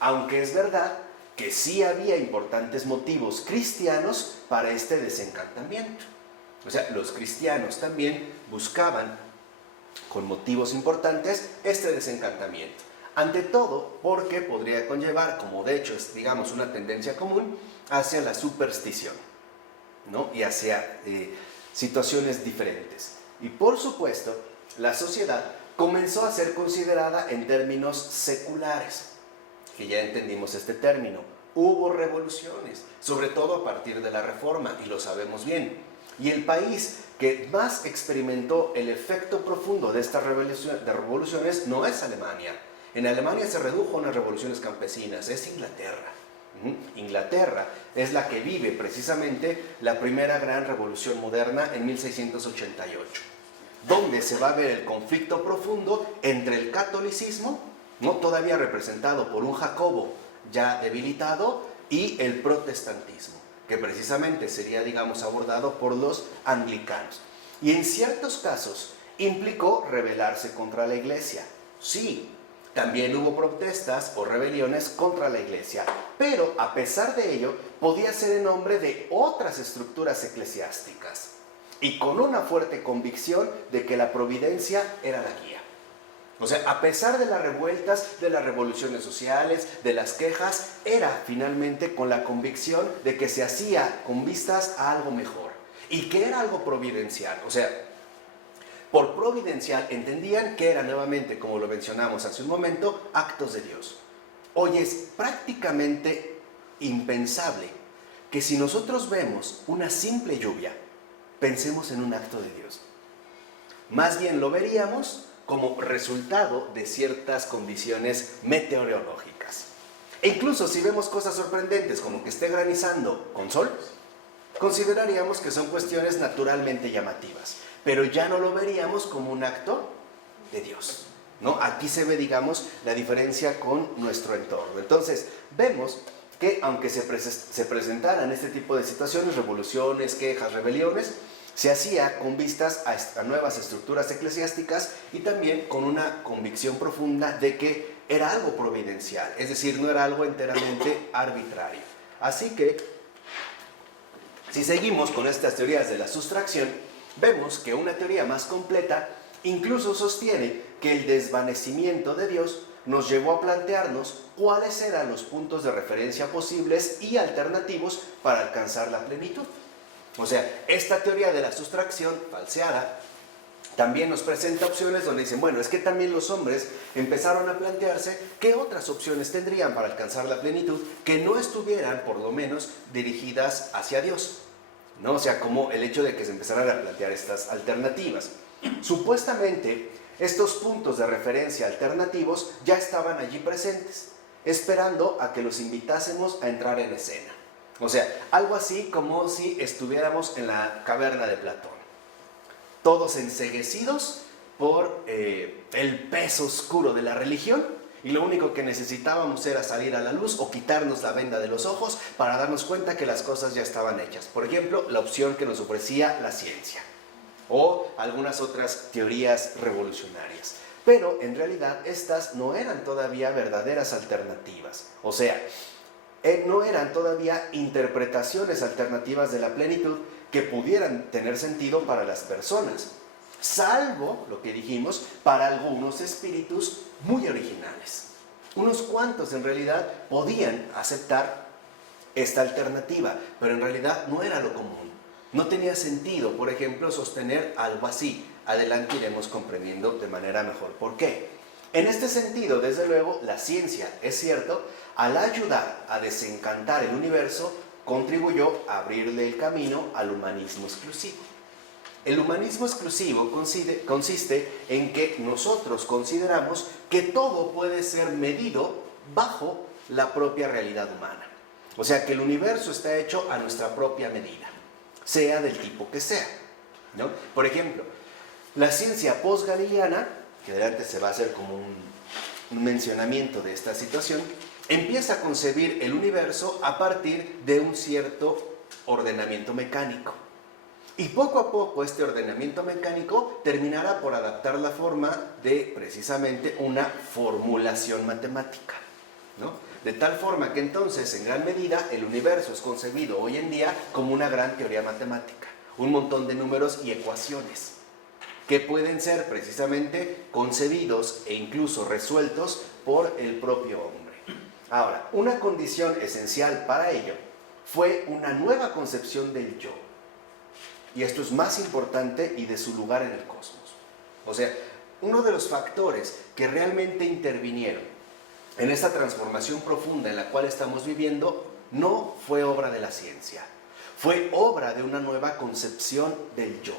Aunque es verdad que sí había importantes motivos cristianos para este desencantamiento. O sea, los cristianos también buscaban, con motivos importantes, este desencantamiento. Ante todo, porque podría conllevar, como de hecho es, digamos, una tendencia común, hacia la superstición, ¿no? Y hacia situaciones diferentes. Y por supuesto, la sociedad comenzó a ser considerada en términos seculares, que ya entendimos este término. Hubo revoluciones, sobre todo a partir de la Reforma, y lo sabemos bien. Y el país que más experimentó el efecto profundo de estas revoluciones no es Alemania. En Alemania se redujo a unas revoluciones campesinas, es Inglaterra. Inglaterra es la que vive precisamente la primera gran revolución moderna en 1688, donde se va a ver el conflicto profundo entre el catolicismo, no todavía representado por un Jacobo ya debilitado, y el protestantismo, que precisamente sería, digamos, abordado por los anglicanos. Y en ciertos casos implicó rebelarse contra la iglesia. Sí, también hubo protestas o rebeliones contra la iglesia, pero a pesar de ello podía ser en nombre de otras estructuras eclesiásticas y con una fuerte convicción de que la providencia era la guía. O sea, a pesar de las revueltas, de las revoluciones sociales, de las quejas, era finalmente con la convicción de que se hacía con vistas a algo mejor y que era algo providencial. O sea, por providencial entendían que era nuevamente, como lo mencionamos hace un momento, actos de Dios. Hoy es prácticamente impensable que si nosotros vemos una simple lluvia, pensemos en un acto de Dios. Más bien lo veríamos como resultado de ciertas condiciones meteorológicas. E incluso si vemos cosas sorprendentes como que esté granizando con sol, consideraríamos que son cuestiones naturalmente llamativas, pero ya no lo veríamos como un acto de Dios, ¿no? Aquí se ve, digamos, la diferencia con nuestro entorno. Entonces, vemos que aunque se presentaran este tipo de situaciones, revoluciones, quejas, rebeliones, se hacía con vistas a nuevas estructuras eclesiásticas y también con una convicción profunda de que era algo providencial, es decir, no era algo enteramente arbitrario. Así que, si seguimos con estas teorías de la sustracción, vemos que una teoría más completa incluso sostiene que el desvanecimiento de Dios nos llevó a plantearnos cuáles eran los puntos de referencia posibles y alternativos para alcanzar la plenitud. O sea, esta teoría de la sustracción falseada también nos presenta opciones donde dicen, bueno, es que también los hombres empezaron a plantearse qué otras opciones tendrían para alcanzar la plenitud que no estuvieran, por lo menos, dirigidas hacia Dios, ¿no? O sea, como el hecho de que se empezaran a plantear estas alternativas. Supuestamente, estos puntos de referencia alternativos ya estaban allí presentes, esperando a que los invitásemos a entrar en escena. O sea, algo así como si estuviéramos en la caverna de Platón, todos enceguecidos por el peso oscuro de la religión, y lo único que necesitábamos era salir a la luz o quitarnos la venda de los ojos para darnos cuenta que las cosas ya estaban hechas. Por ejemplo, la opción que nos ofrecía la ciencia o algunas otras teorías revolucionarias. Pero en realidad estas no eran todavía verdaderas alternativas. O sea, no eran todavía interpretaciones alternativas de la plenitud que pudieran tener sentido para las personas, salvo, lo que dijimos, para algunos espíritus muy originales. Unos cuantos en realidad podían aceptar esta alternativa, pero en realidad no era lo común. No tenía sentido, por ejemplo, sostener algo así. Adelante iremos comprendiendo de manera mejor por qué. En este sentido, desde luego, la ciencia, es cierto, al ayudar a desencantar el universo, contribuyó a abrirle el camino al humanismo exclusivo. El humanismo exclusivo consiste en que nosotros consideramos que todo puede ser medido bajo la propia realidad humana. O sea, que el universo está hecho a nuestra propia medida, sea del tipo que sea, ¿no? Por ejemplo, la ciencia post-galileana, que adelante se va a hacer como un mencionamiento de esta situación, empieza a concebir el universo a partir de un cierto ordenamiento mecánico. Y poco a poco este ordenamiento mecánico terminará por adaptar la forma de precisamente una formulación matemática, ¿no? De tal forma que entonces, en gran medida, el universo es concebido hoy en día como una gran teoría matemática, un montón de números y ecuaciones que pueden ser precisamente concebidos e incluso resueltos por el propio hombre. Ahora, una condición esencial para ello fue una nueva concepción del yo. Y esto es más importante y de su lugar en el cosmos. O sea, uno de los factores que realmente intervinieron en esta transformación profunda en la cual estamos viviendo no fue obra de la ciencia, fue obra de una nueva concepción del yo.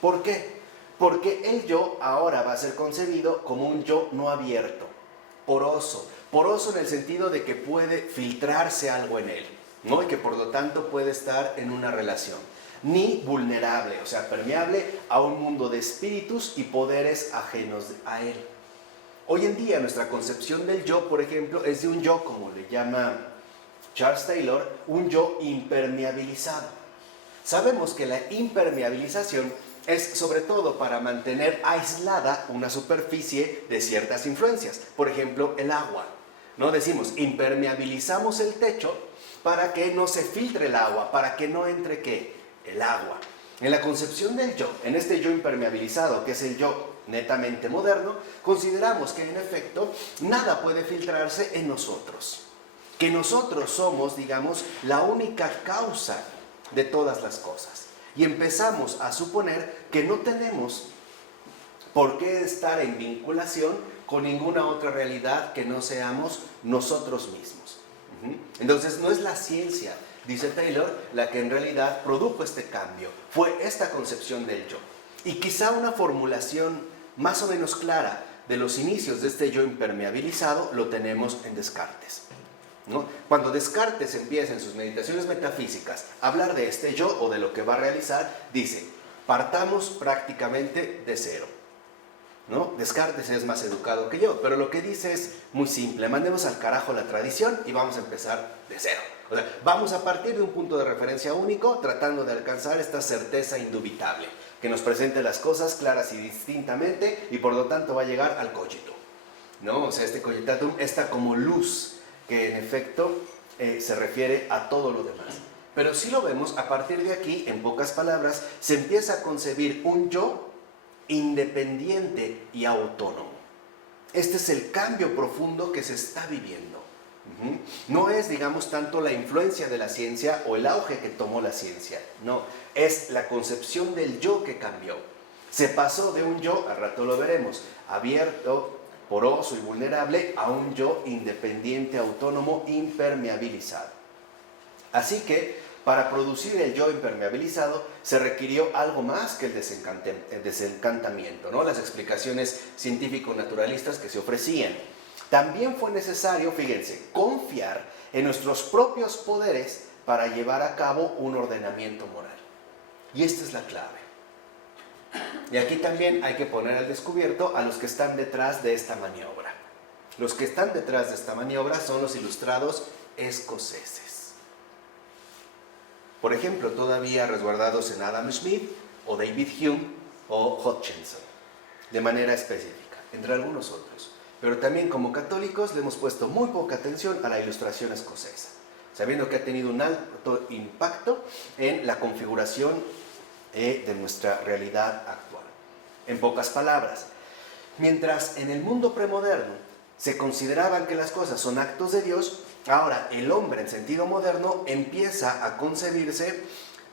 ¿Por qué? Porque el yo ahora va a ser concebido como un yo no abierto, poroso en el sentido de que puede filtrarse algo en él, ¿no? Y que por lo tanto puede estar en una relación. Ni vulnerable, o sea, permeable a un mundo de espíritus y poderes ajenos a él. Hoy en día nuestra concepción del yo, por ejemplo, es de un yo, como le llama Charles Taylor, un yo impermeabilizado. Sabemos que la impermeabilización es sobre todo para mantener aislada una superficie de ciertas influencias, por ejemplo, el agua. No decimos, impermeabilizamos el techo para que no se filtre el agua, para que no entre, ¿qué? El agua. En la concepción del yo, en este yo impermeabilizado, que es el yo netamente moderno, consideramos que en efecto nada puede filtrarse en nosotros, que nosotros somos, digamos, la única causa de todas las cosas, y empezamos a suponer que no tenemos por qué estar en vinculación con ninguna otra realidad que no seamos nosotros mismos. Entonces no es la ciencia, dice Taylor, la que en realidad produjo este cambio, fue esta concepción del yo. Y quizá una formulación más o menos clara de los inicios de este yo impermeabilizado lo tenemos en Descartes, ¿no? Cuando Descartes empieza en sus meditaciones metafísicas a hablar de este yo o de lo que va a realizar, dice, partamos prácticamente de cero, ¿no? Descartes es más educado que yo, pero lo que dice es muy simple, mandemos al carajo la tradición y vamos a empezar de cero. O sea, vamos a partir de un punto de referencia único, tratando de alcanzar esta certeza indubitable, que nos presente las cosas claras y distintamente, y por lo tanto va a llegar al cogito, ¿no? O sea, este cogitatum está como luz, que en efecto se refiere a todo lo demás. Pero si lo vemos, a partir de aquí, en pocas palabras, se empieza a concebir un yo independiente y autónomo. Este es el cambio profundo que se está viviendo, No es, digamos, tanto la influencia de la ciencia o el auge que tomó la ciencia, no, es la concepción del yo que cambió. Se pasó de un yo, al rato lo veremos, abierto, poroso y vulnerable, a un yo independiente, autónomo, impermeabilizado. Así que, para producir el yo impermeabilizado, se requirió algo más que el desencantamiento, ¿no? Las explicaciones científico-naturalistas que se ofrecían. También fue necesario, fíjense, confiar en nuestros propios poderes para llevar a cabo un ordenamiento moral. Y esta es la clave. Y aquí también hay que poner al descubierto a los que están detrás de esta maniobra. Los que están detrás de esta maniobra son los ilustrados escoceses. Por ejemplo, todavía resguardados en Adam Smith, o David Hume, o Hutchinson, de manera específica, entre algunos otros. Pero también como católicos le hemos puesto muy poca atención a la ilustración escocesa, sabiendo que ha tenido un alto impacto en la configuración de nuestra realidad actual. En pocas palabras, mientras en el mundo premoderno se consideraban que las cosas son actos de Dios, ahora el hombre en sentido moderno empieza a concebirse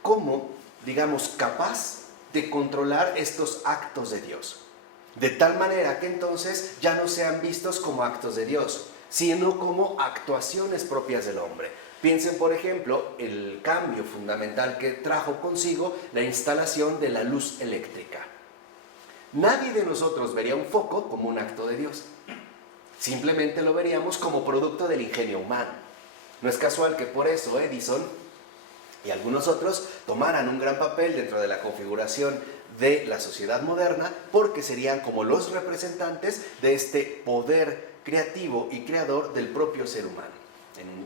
como, digamos, capaz de controlar estos actos de Dios. De tal manera que entonces ya no sean vistos como actos de Dios, sino como actuaciones propias del hombre. Piensen, por ejemplo, el cambio fundamental que trajo consigo la instalación de la luz eléctrica. Nadie de nosotros vería un foco como un acto de Dios. Simplemente lo veríamos como producto del ingenio humano. No es casual que por eso Edison y algunos otros tomaran un gran papel dentro de la configuración de la sociedad moderna, porque serían como los representantes de este poder creativo y creador del propio ser humano,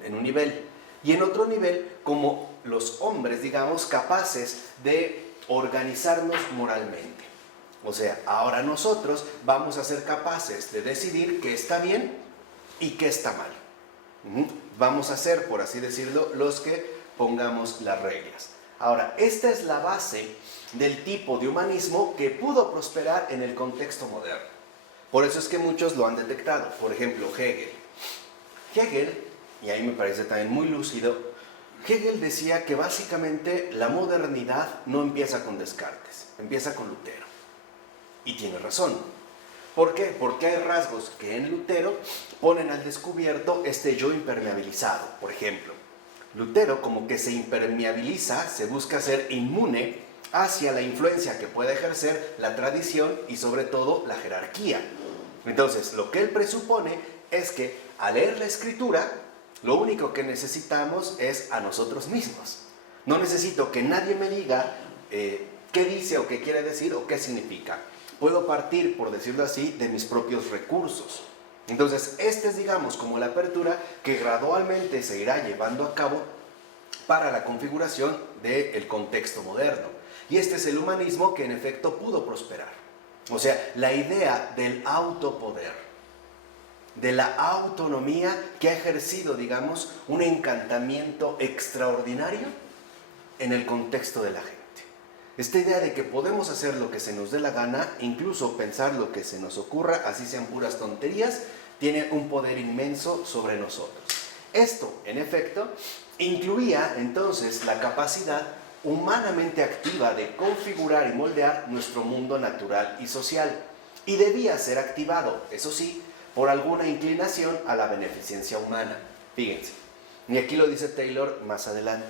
en un nivel. Y en otro nivel, como los hombres, digamos, capaces de organizarnos moralmente. O sea, ahora nosotros vamos a ser capaces de decidir qué está bien y qué está mal. Vamos a ser, por así decirlo, los que pongamos las reglas. Ahora, esta es la base del tipo de humanismo que pudo prosperar en el contexto moderno. Por eso es que muchos lo han detectado. Por ejemplo, Hegel. Hegel, y ahí me parece también muy lúcido, Hegel decía que básicamente la modernidad no empieza con Descartes, empieza con Lutero. Y tiene razón. ¿Por qué? Porque hay rasgos que en Lutero ponen al descubierto este yo impermeabilizado. Por ejemplo, Lutero como que se impermeabiliza, se busca ser inmune hacia la influencia que puede ejercer la tradición y sobre todo la jerarquía. Entonces, lo que él presupone es que al leer la escritura, lo único que necesitamos es a nosotros mismos. No necesito que nadie me diga qué dice o qué quiere decir o qué significa. Puedo partir, por decirlo así, de mis propios recursos. Entonces, esta es, digamos, como la apertura que gradualmente se irá llevando a cabo para la configuración del contexto moderno. Y este es el humanismo que en efecto pudo prosperar. O sea, la idea del autopoder, de la autonomía que ha ejercido, digamos, un encantamiento extraordinario en el contexto de la gente. Esta idea de que podemos hacer lo que se nos dé la gana, incluso pensar lo que se nos ocurra, así sean puras tonterías, tiene un poder inmenso sobre nosotros. Esto, en efecto, incluía entonces la capacidad humanamente activa de configurar y moldear nuestro mundo natural y social, y debía ser activado, eso sí, por alguna inclinación a la beneficencia humana. Fíjense, y aquí lo dice Taylor más adelante.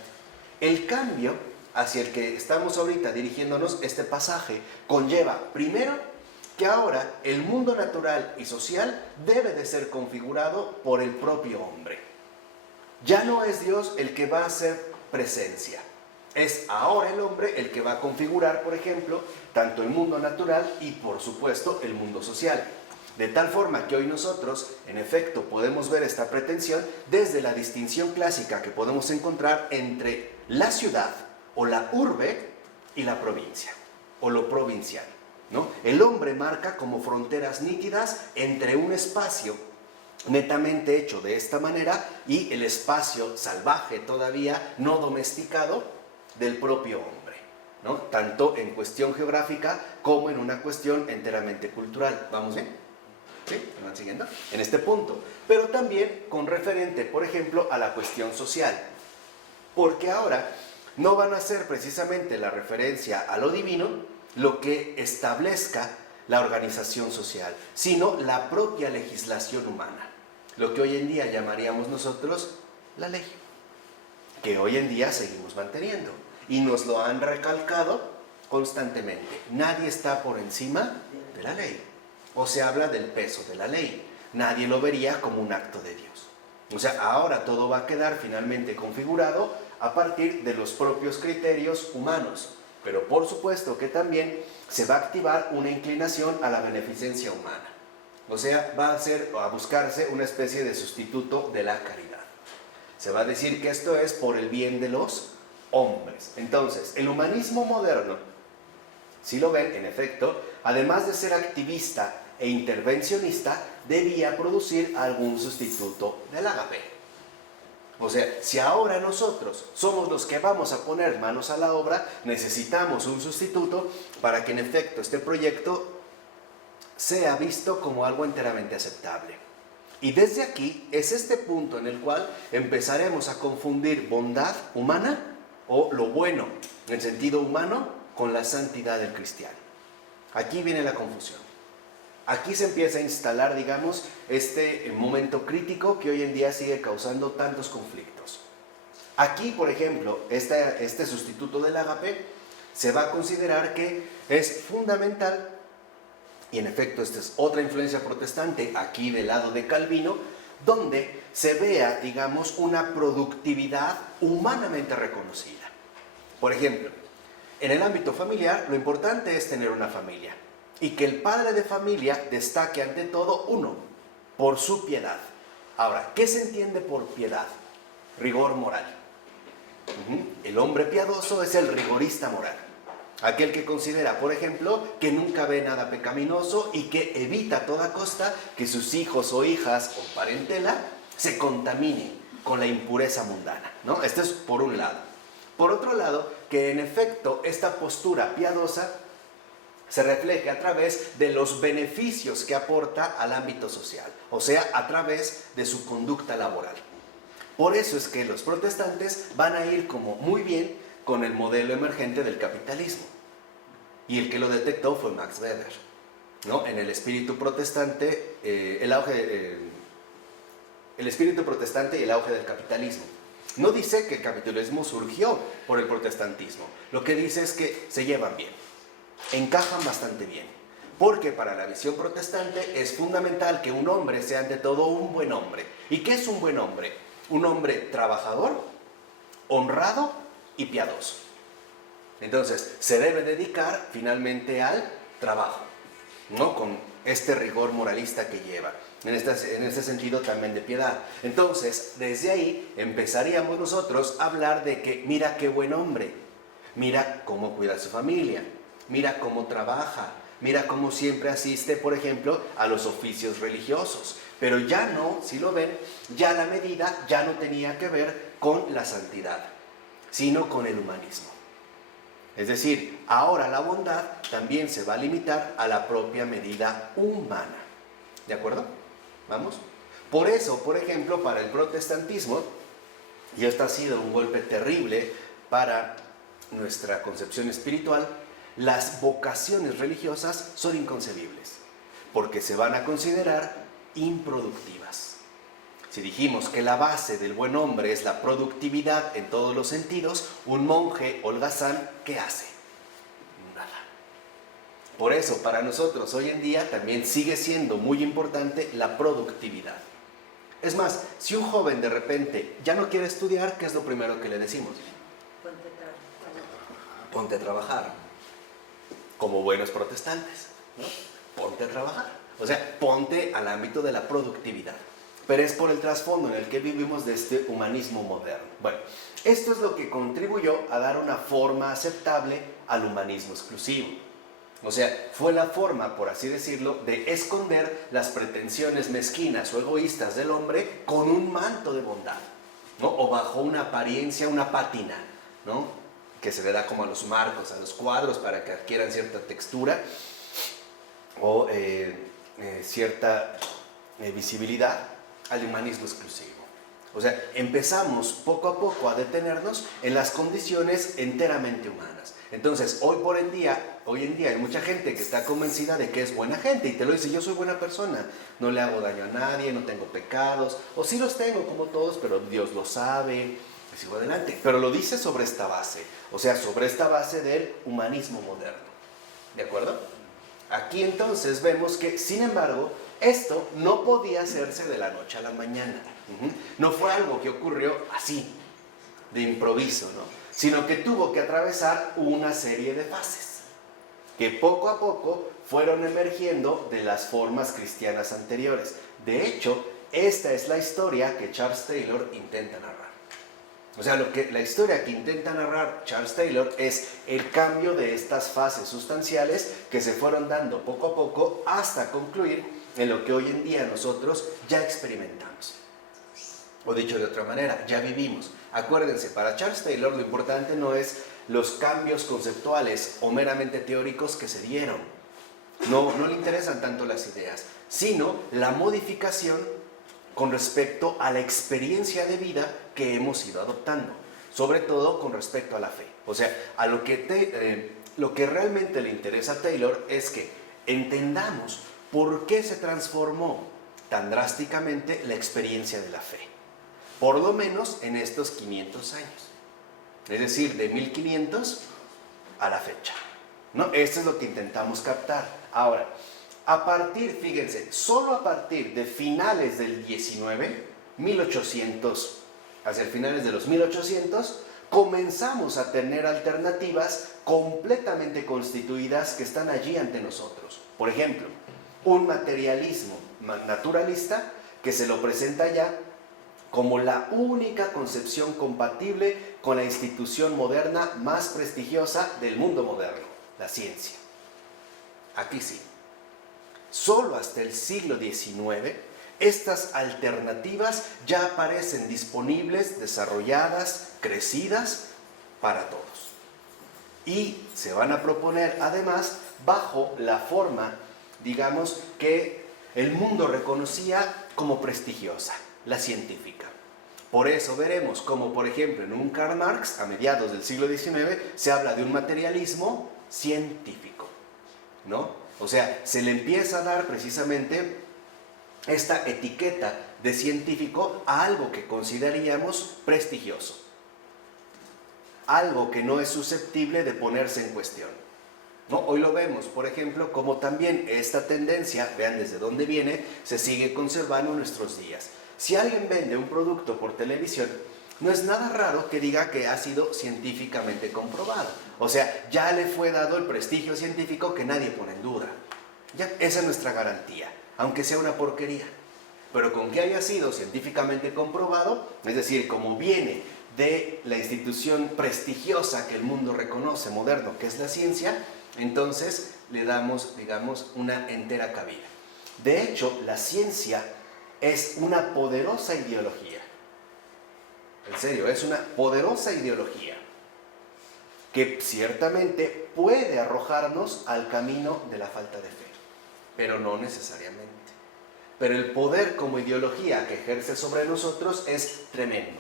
El cambio hacia el que estamos ahorita dirigiéndonos, este pasaje, conlleva, primero, que ahora el mundo natural y social debe de ser configurado por el propio hombre. Ya no es Dios el que va a hacer presencia. Es ahora el hombre el que va a configurar, por ejemplo, tanto el mundo natural y, por supuesto, el mundo social. De tal forma que hoy nosotros, en efecto, podemos ver esta pretensión desde la distinción clásica que podemos encontrar entre la ciudad o la urbe y la provincia, o lo provincial, ¿no? El hombre marca como fronteras nítidas entre un espacio netamente hecho de esta manera y el espacio salvaje todavía no domesticado del propio hombre, ¿no? Tanto en cuestión geográfica como en una cuestión enteramente cultural. ¿Vamos bien? ¿Sí? ¿Me van siguiendo? En este punto. Pero también con referente, por ejemplo, a la cuestión social. Porque ahora no van a ser precisamente la referencia a lo divino lo que establezca la organización social, sino la propia legislación humana. Lo que hoy en día llamaríamos nosotros la ley, que hoy en día seguimos manteniendo. Y nos lo han recalcado constantemente. Nadie está por encima de la ley. O se habla del peso de la ley. Nadie lo vería como un acto de Dios. O sea, ahora todo va a quedar finalmente configurado a partir de los propios criterios humanos. Pero por supuesto que también se va a activar una inclinación a la beneficencia humana. O sea, va a buscarse una especie de sustituto de la caridad. Se va a decir que esto es por el bien de los hombres. Entonces, el humanismo moderno, si lo ven, en efecto, además de ser activista e intervencionista, debía producir algún sustituto del ágape. O sea, si ahora nosotros somos los que vamos a poner manos a la obra, necesitamos un sustituto para que en efecto este proyecto sea visto como algo enteramente aceptable. Y desde aquí es este punto en el cual empezaremos a confundir bondad humana o lo bueno en sentido humano con la santidad del cristiano. Aquí viene la confusión. Aquí se empieza a instalar, digamos, este momento crítico que hoy en día sigue causando tantos conflictos. Aquí, por ejemplo, este sustituto del ágape se va a considerar que es fundamental. Y en efecto, esta es otra influencia protestante aquí del lado de Calvino, donde se vea, digamos, una productividad humanamente reconocida. Por ejemplo, en el ámbito familiar, lo importante es tener una familia y que el padre de familia destaque ante todo, uno, por su piedad. Ahora, ¿qué se entiende por piedad? Rigor moral. El hombre piadoso es el rigorista moral. Aquel que considera, por ejemplo, que nunca ve nada pecaminoso y que evita a toda costa que sus hijos o hijas o parentela se contamine con la impureza mundana, ¿no? Esto es por un lado. Por otro lado, que en efecto esta postura piadosa se refleje a través de los beneficios que aporta al ámbito social, o sea, a través de su conducta laboral. Por eso es que los protestantes van a ir como muy bien con el modelo emergente del capitalismo. Y el que lo detectó fue Max Weber, ¿no? En el espíritu protestante, el espíritu protestante y el auge del capitalismo. No dice que el capitalismo surgió por el protestantismo. Lo que dice es que se llevan bien, encajan bastante bien. Porque para la visión protestante es fundamental que un hombre sea ante todo un buen hombre. ¿Y qué es un buen hombre? Un hombre trabajador, honrado y piadoso. Entonces, se debe dedicar finalmente al trabajo, ¿no? Con este rigor moralista que lleva. En este sentido también de piedad. Entonces, desde ahí empezaríamos nosotros a hablar de que mira qué buen hombre, mira cómo cuida a su familia, mira cómo trabaja, mira cómo siempre asiste, por ejemplo, a los oficios religiosos. Pero ya no, si lo ven, ya la medida ya no tenía que ver con la santidad, sino con el humanismo. Es decir, ahora la bondad también se va a limitar a la propia medida humana. ¿De acuerdo? ¿Vamos? Por eso, por ejemplo, para el protestantismo, y esto ha sido un golpe terrible para nuestra concepción espiritual, las vocaciones religiosas son inconcebibles, porque se van a considerar improductivas. Si dijimos que la base del buen hombre es la productividad en todos los sentidos, un monje holgazán, ¿qué hace? Nada. Por eso, para nosotros hoy en día también sigue siendo muy importante la productividad. Es más, si un joven de repente ya no quiere estudiar, ¿qué es lo primero que le decimos? Ponte a trabajar. Como buenos protestantes, ¿no? Ponte a trabajar. O sea, ponte al ámbito de la productividad. Pero es por el trasfondo en el que vivimos de este humanismo moderno. Bueno, esto es lo que contribuyó a dar una forma aceptable al humanismo exclusivo. O sea, fue la forma, por así decirlo, de esconder las pretensiones mezquinas o egoístas del hombre con un manto de bondad, ¿no? O bajo una apariencia, una pátina, ¿no? Que se le da como a los marcos, a los cuadros para que adquieran cierta textura o cierta visibilidad al humanismo exclusivo. O sea, empezamos poco a poco a detenernos en las condiciones enteramente humanas. Entonces, hoy en día hay mucha gente que está convencida de que es buena gente y te lo dice: yo soy buena persona, no le hago daño a nadie, no tengo pecados, o sí los tengo como todos, pero Dios lo sabe, y sigo adelante. Pero lo dice sobre esta base, o sea, sobre esta base del humanismo moderno. ¿De acuerdo? Aquí entonces vemos que, sin embargo, esto no podía hacerse de la noche a la mañana. No fue algo que ocurrió así, de improviso, ¿no? Sino que tuvo que atravesar una serie de fases que poco a poco fueron emergiendo de las formas cristianas anteriores. De hecho, esta es la historia que Charles Taylor intenta narrar. O sea, la historia que intenta narrar Charles Taylor es el cambio de estas fases sustanciales que se fueron dando poco a poco hasta concluir en lo que hoy en día nosotros ya experimentamos. O dicho de otra manera, ya vivimos. Acuérdense, para Charles Taylor lo importante no es los cambios conceptuales o meramente teóricos que se dieron. No le interesan tanto las ideas, sino la modificación con respecto a la experiencia de vida que hemos ido adoptando, sobre todo con respecto a la fe. O sea, a lo que realmente le interesa a Taylor es que entendamos por qué se transformó tan drásticamente la experiencia de la fe, por lo menos en estos 500 años, es decir, de 1500 a la fecha, ¿no? Esto es lo que intentamos captar. Ahora, fíjense, solo a partir de finales del 19, 1800, hacia finales de los 1800, comenzamos a tener alternativas completamente constituidas que están allí ante nosotros. Por ejemplo, un materialismo naturalista que se lo presenta ya como la única concepción compatible con la institución moderna más prestigiosa del mundo moderno, la ciencia. Aquí sí. Solo hasta el siglo XIX, estas alternativas ya aparecen disponibles, desarrolladas, crecidas para todos. Y se van a proponer además bajo la forma, digamos, que el mundo reconocía como prestigiosa, la científica. Por eso veremos como, por ejemplo, en un Karl Marx, a mediados del siglo XIX, se habla de un materialismo científico, ¿no? O sea, se le empieza a dar precisamente esta etiqueta de científico a algo que consideraríamos prestigioso, algo que no es susceptible de ponerse en cuestión, ¿no? Hoy lo vemos, por ejemplo, como también esta tendencia, vean desde dónde viene, se sigue conservando en nuestros días. Si alguien vende un producto por televisión, no es nada raro que diga que ha sido científicamente comprobado. O sea, ya le fue dado el prestigio científico que nadie pone en duda. Ya, esa es nuestra garantía, aunque sea una porquería. Pero con que haya sido científicamente comprobado, es decir, como viene de la institución prestigiosa que el mundo reconoce, moderno, que es la ciencia, entonces le damos, digamos, una entera cabida. De hecho, la ciencia es una poderosa ideología. En serio, es una poderosa ideología que ciertamente puede arrojarnos al camino de la falta de fe, pero no necesariamente. Pero el poder como ideología que ejerce sobre nosotros es tremendo.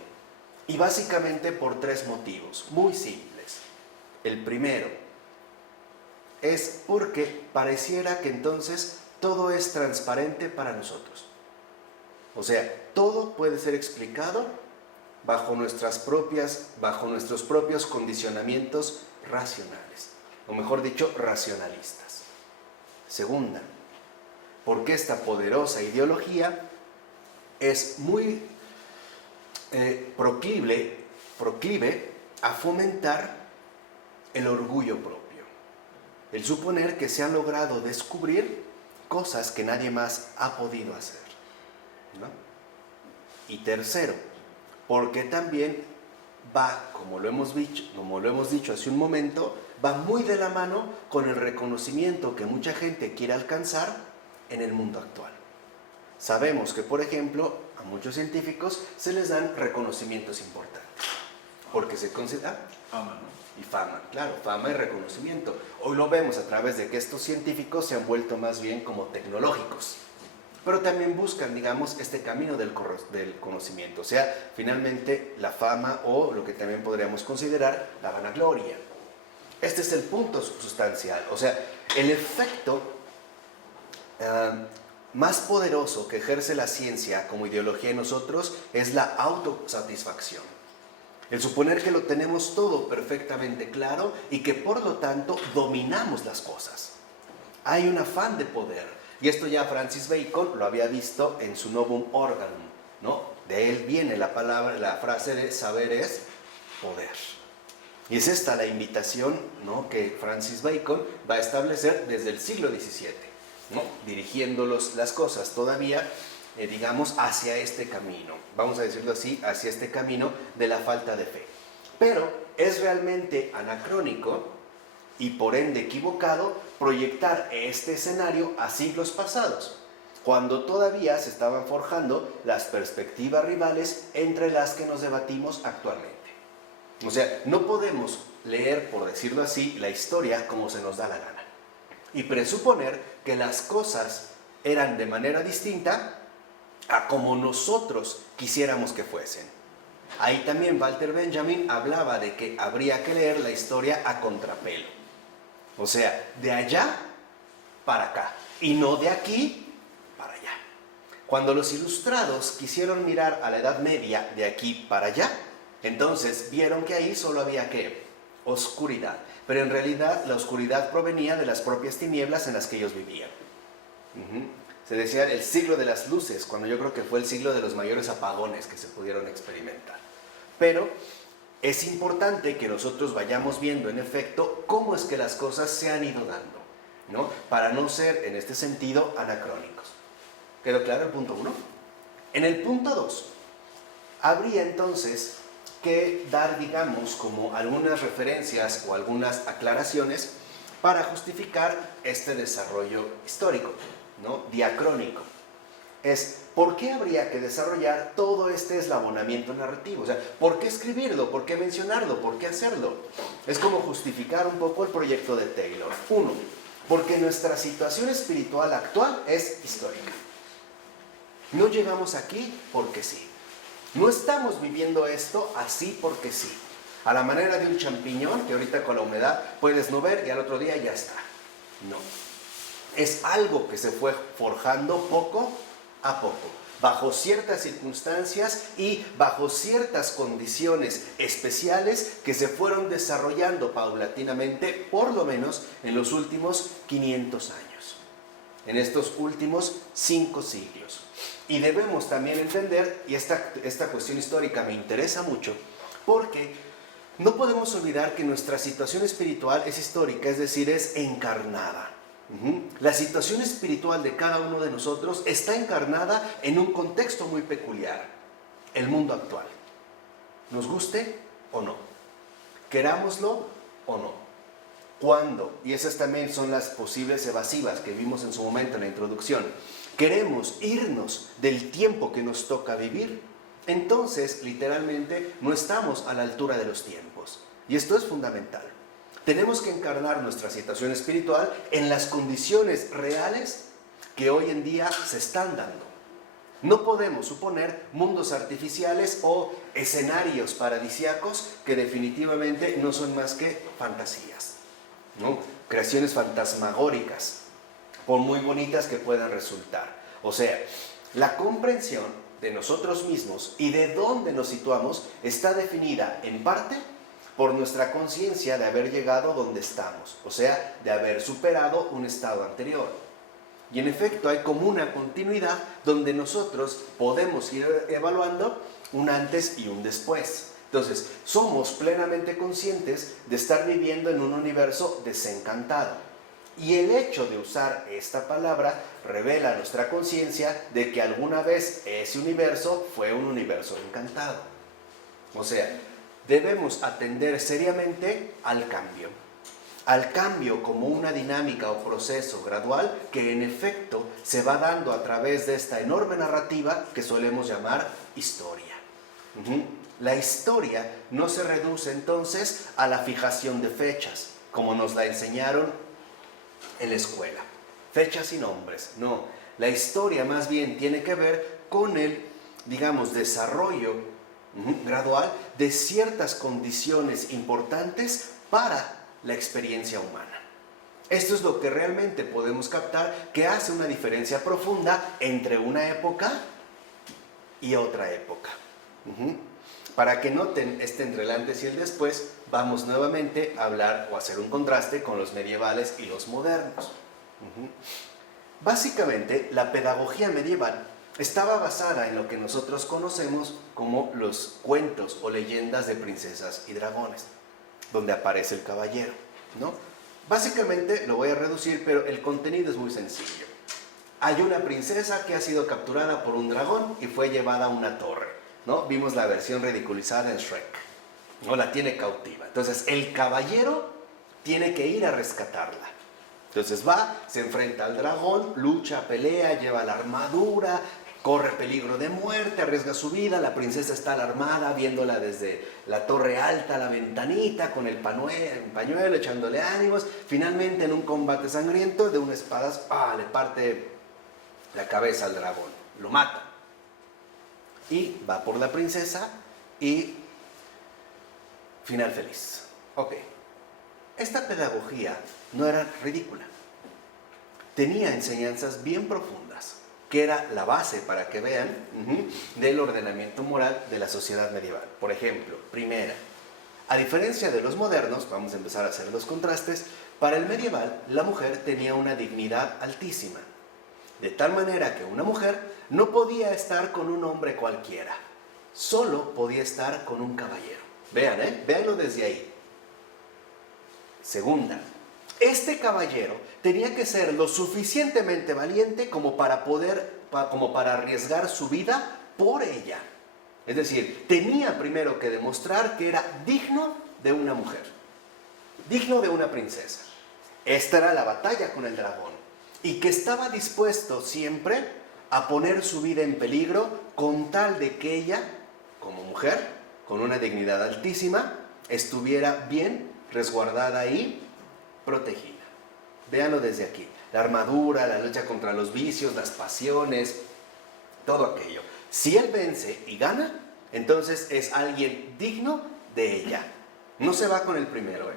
Y básicamente por tres motivos muy simples. El primero es porque pareciera que entonces todo es transparente para nosotros. O sea, todo puede ser explicado bajo nuestros propios condicionamientos racionales, o mejor dicho, racionalistas. Segunda, porque esta poderosa ideología es muy proclive a fomentar el orgullo propio, el suponer que se han logrado descubrir cosas que nadie más ha podido hacer, ¿no? Y tercero, porque también va, como lo hemos dicho hace un momento, va muy de la mano con el reconocimiento que mucha gente quiere alcanzar en el mundo actual. Sabemos que, por ejemplo, a muchos científicos se les dan reconocimientos importantes, porque se considera... Fama, ¿no? y fama. Claro, fama y reconocimiento. Hoy lo vemos a través de que estos científicos se han vuelto más bien como tecnológicos. Pero también buscan, digamos, este camino del conocimiento. O sea, finalmente la fama o lo que también podríamos considerar la vanagloria. Este es el punto sustancial. O sea, el efecto más poderoso que ejerce la ciencia como ideología en nosotros es la autosatisfacción. El suponer que lo tenemos todo perfectamente claro y que por lo tanto dominamos las cosas. Hay un afán de poder. Y esto ya Francis Bacon lo había visto en su Novum Organum, ¿no? De él viene la frase de saber es poder. Y es esta la invitación, ¿no?, que Francis Bacon va a establecer desde el siglo XVII, ¿no?, dirigiendo las cosas todavía, digamos, hacia este camino, vamos a decirlo así, hacia este camino de la falta de fe. Pero es realmente anacrónico y por ende equivocado proyectar este escenario a siglos pasados, cuando todavía se estaban forjando las perspectivas rivales entre las que nos debatimos actualmente. O sea, no podemos leer, por decirlo así, la historia como se nos da la gana y presuponer que las cosas eran de manera distinta a como nosotros quisiéramos que fuesen. Ahí también Walter Benjamin hablaba de que habría que leer la historia a contrapelo. O sea, de allá para acá y no de aquí para allá. Cuando los ilustrados quisieron mirar a la Edad Media de aquí para allá, entonces vieron que ahí solo había ¿qué? Oscuridad. Pero en realidad la oscuridad provenía de las propias tinieblas en las que ellos vivían. Se decía el siglo de las luces, cuando yo creo que fue el siglo de los mayores apagones que se pudieron experimentar. Pero es importante que nosotros vayamos viendo en efecto cómo es que las cosas se han ido dando, ¿no?, para no ser en este sentido anacrónicos. ¿Quedó claro el punto 1? En el punto 2, habría entonces que dar, digamos, como algunas referencias o algunas aclaraciones para justificar este desarrollo histórico, ¿no?, diacrónico. Es, ¿por qué habría que desarrollar todo este eslabonamiento narrativo? O sea, ¿por qué escribirlo? ¿Por qué mencionarlo? ¿Por qué hacerlo? Es como justificar un poco el proyecto de Taylor. 1, porque nuestra situación espiritual actual es histórica. No llegamos aquí porque sí. No estamos viviendo esto así porque sí. A la manera de un champiñón que ahorita con la humedad puedes no ver y al otro día ya está. No. Es algo que se fue forjando poco a poco, bajo ciertas circunstancias y bajo ciertas condiciones especiales que se fueron desarrollando paulatinamente, por lo menos en los últimos 500 años, en estos últimos 5 siglos. Y debemos también entender, y esta cuestión histórica me interesa mucho, porque no podemos olvidar que nuestra situación espiritual es histórica, es decir, es encarnada. La situación espiritual de cada uno de nosotros está encarnada en un contexto muy peculiar, el mundo actual. Nos guste o no, querámoslo o no. ¿Cuándo? Y esas también son las posibles evasivas que vimos en su momento en la introducción. Queremos irnos del tiempo que nos toca vivir, entonces literalmente no estamos a la altura de los tiempos. Y esto es fundamental. Tenemos que encarnar nuestra situación espiritual en las condiciones reales que hoy en día se están dando. No podemos suponer mundos artificiales o escenarios paradisíacos que definitivamente no son más que fantasías, ¿no?, creaciones fantasmagóricas, por muy bonitas que puedan resultar. O sea, la comprensión de nosotros mismos y de dónde nos situamos está definida en parte por nuestra conciencia de haber llegado donde estamos, o sea, de haber superado un estado anterior. Y en efecto hay como una continuidad donde nosotros podemos ir evaluando un antes y un después. Entonces, somos plenamente conscientes de estar viviendo en un universo desencantado. Y el hecho de usar esta palabra revela nuestra conciencia de que alguna vez ese universo fue un universo encantado. O sea, debemos atender seriamente al cambio como una dinámica o proceso gradual que en efecto se va dando a través de esta enorme narrativa que solemos llamar historia. La historia no se reduce entonces a la fijación de fechas, como nos la enseñaron en la escuela. Fechas y nombres, no. La historia más bien tiene que ver con el, digamos, desarrollo gradual de ciertas condiciones importantes para la experiencia humana. Esto es lo que realmente podemos captar que hace una diferencia profunda entre una época y otra época. Para que noten este entre el antes y el después, vamos nuevamente a hablar o hacer un contraste con los medievales y los modernos. Básicamente, la pedagogía medieval estaba basada en lo que nosotros conocemos como los cuentos o leyendas de princesas y dragones, donde aparece el caballero, ¿no? Básicamente lo voy a reducir, pero el contenido es muy sencillo. Hay una princesa que ha sido capturada por un dragón y fue llevada a una torre, ¿no? Vimos la versión ridiculizada en Shrek, ¿no? La tiene cautiva. Entonces el caballero tiene que ir a rescatarla. Entonces va, se enfrenta al dragón, lucha, pelea, lleva la armadura, corre peligro de muerte, arriesga su vida. La princesa está alarmada, viéndola desde la torre alta, la ventanita, con el pañuelo, echándole ánimos. Finalmente, en un combate sangriento, de una espada, le parte la cabeza al dragón, lo mata. Y va por la princesa y final feliz. Ok. Esta pedagogía no era ridícula. Tenía enseñanzas bien profundas, que era la base, para que vean, del ordenamiento moral de la sociedad medieval. Por ejemplo, primera, a diferencia de los modernos, vamos a empezar a hacer los contrastes, para el medieval la mujer tenía una dignidad altísima, de tal manera que una mujer no podía estar con un hombre cualquiera, solo podía estar con un caballero. Vean, véanlo desde ahí. Segunda, este caballero tenía que ser lo suficientemente valiente como para arriesgar su vida por ella. Es decir, tenía primero que demostrar que era digno de una mujer, digno de una princesa. Esta era la batalla con el dragón, y que estaba dispuesto siempre a poner su vida en peligro con tal de que ella, como mujer, con una dignidad altísima, estuviera bien resguardada y protegida. Véanlo desde aquí. La armadura, la lucha contra los vicios, las pasiones, todo aquello. Si él vence y gana, entonces es alguien digno de ella. No se va con el primero,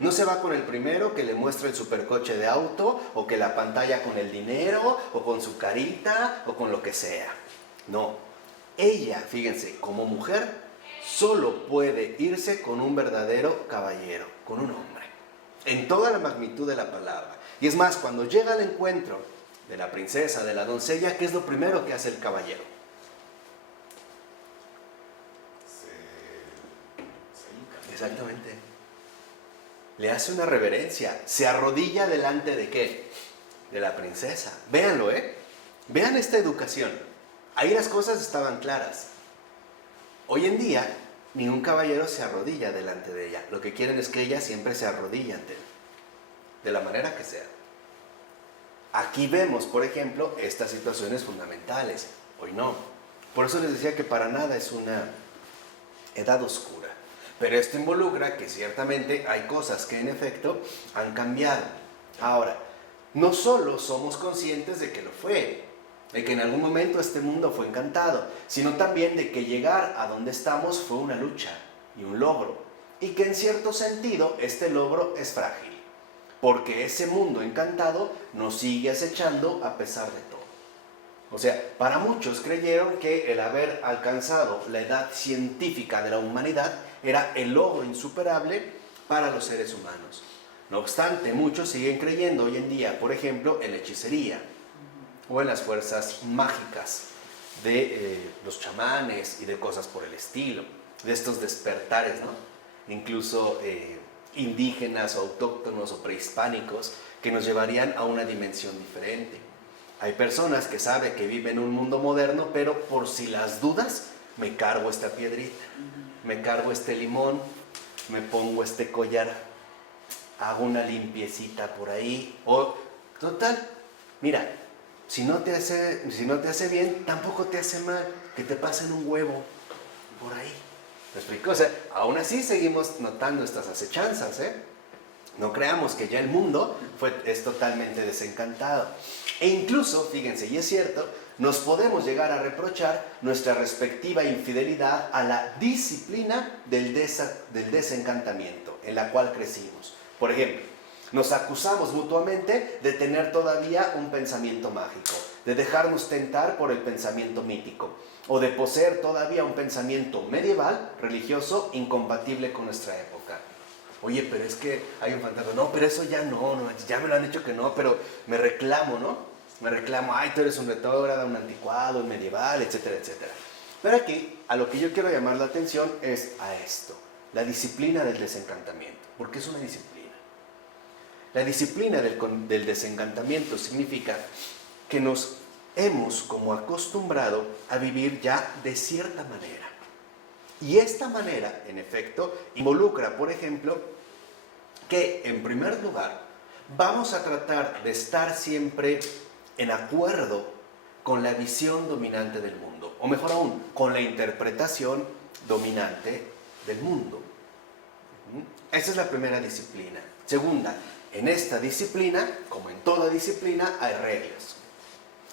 No se va con el primero que le muestra el supercoche de auto, o que la pantalla con el dinero, o con su carita, o con lo que sea. No. Ella, fíjense, como mujer, solo puede irse con un verdadero caballero, con un hombre, en toda la magnitud de la palabra. Y es más, cuando llega al encuentro de la princesa, de la doncella, ¿qué es lo primero que hace el caballero? Se exactamente. Le hace una reverencia, se arrodilla delante de ¿qué? De la princesa. Véanlo, Vean esta educación. Ahí las cosas estaban claras. Hoy en día, ningún caballero se arrodilla delante de ella. Lo que quieren es que ella siempre se arrodille ante él, de la manera que sea. Aquí vemos, por ejemplo, estas situaciones fundamentales. Hoy no. Por eso les decía que para nada es una edad oscura. Pero esto involucra que ciertamente hay cosas que en efecto han cambiado. Ahora, no solo somos conscientes de que lo fue, de que en algún momento este mundo fue encantado, sino también de que llegar a donde estamos fue una lucha y un logro, y que en cierto sentido este logro es frágil, porque ese mundo encantado nos sigue acechando a pesar de todo. O sea, para muchos creyeron que el haber alcanzado la edad científica de la humanidad era el logro insuperable para los seres humanos. No obstante, muchos siguen creyendo hoy en día, por ejemplo, en la hechicería o en las fuerzas mágicas de los chamanes y de cosas por el estilo, de estos despertares, ¿no? Incluso indígenas o autóctonos o prehispánicos que nos llevarían a una dimensión diferente. Hay personas que saben que viven en un mundo moderno, pero por si las dudas, me cargo esta piedrita, me cargo este limón, me pongo este collar, hago una limpiecita por ahí, o total, mira, si no te hace bien, tampoco te hace mal que te pasen un huevo por ahí. ¿Me explico? O sea, aún así seguimos notando estas acechanzas, ¿eh? No creamos que ya el mundo es totalmente desencantado. E incluso, fíjense, y es cierto, nos podemos llegar a reprochar nuestra respectiva infidelidad a la disciplina del desencantamiento en la cual crecimos. Por ejemplo, nos acusamos mutuamente de tener todavía un pensamiento mágico, de dejarnos tentar por el pensamiento mítico, o de poseer todavía un pensamiento medieval, religioso, incompatible con nuestra época. Oye, pero es que hay un fantasma. No, pero eso ya no, ya me lo han dicho que no, pero me reclamo, ¿no? Me reclamo, ay, tú eres un retrógrado, un anticuado, un medieval, etcétera, etcétera. Pero aquí, a lo que yo quiero llamar la atención es a esto, la disciplina del desencantamiento. ¿Por qué es una disciplina? La disciplina del desencantamiento significa que nos hemos como acostumbrado a vivir ya de cierta manera. Y esta manera, en efecto, involucra, por ejemplo, que en primer lugar vamos a tratar de estar siempre en acuerdo con la visión dominante del mundo, o mejor aún, con la interpretación dominante del mundo. Esa es la primera disciplina. Segunda, en esta disciplina, como en toda disciplina, hay reglas.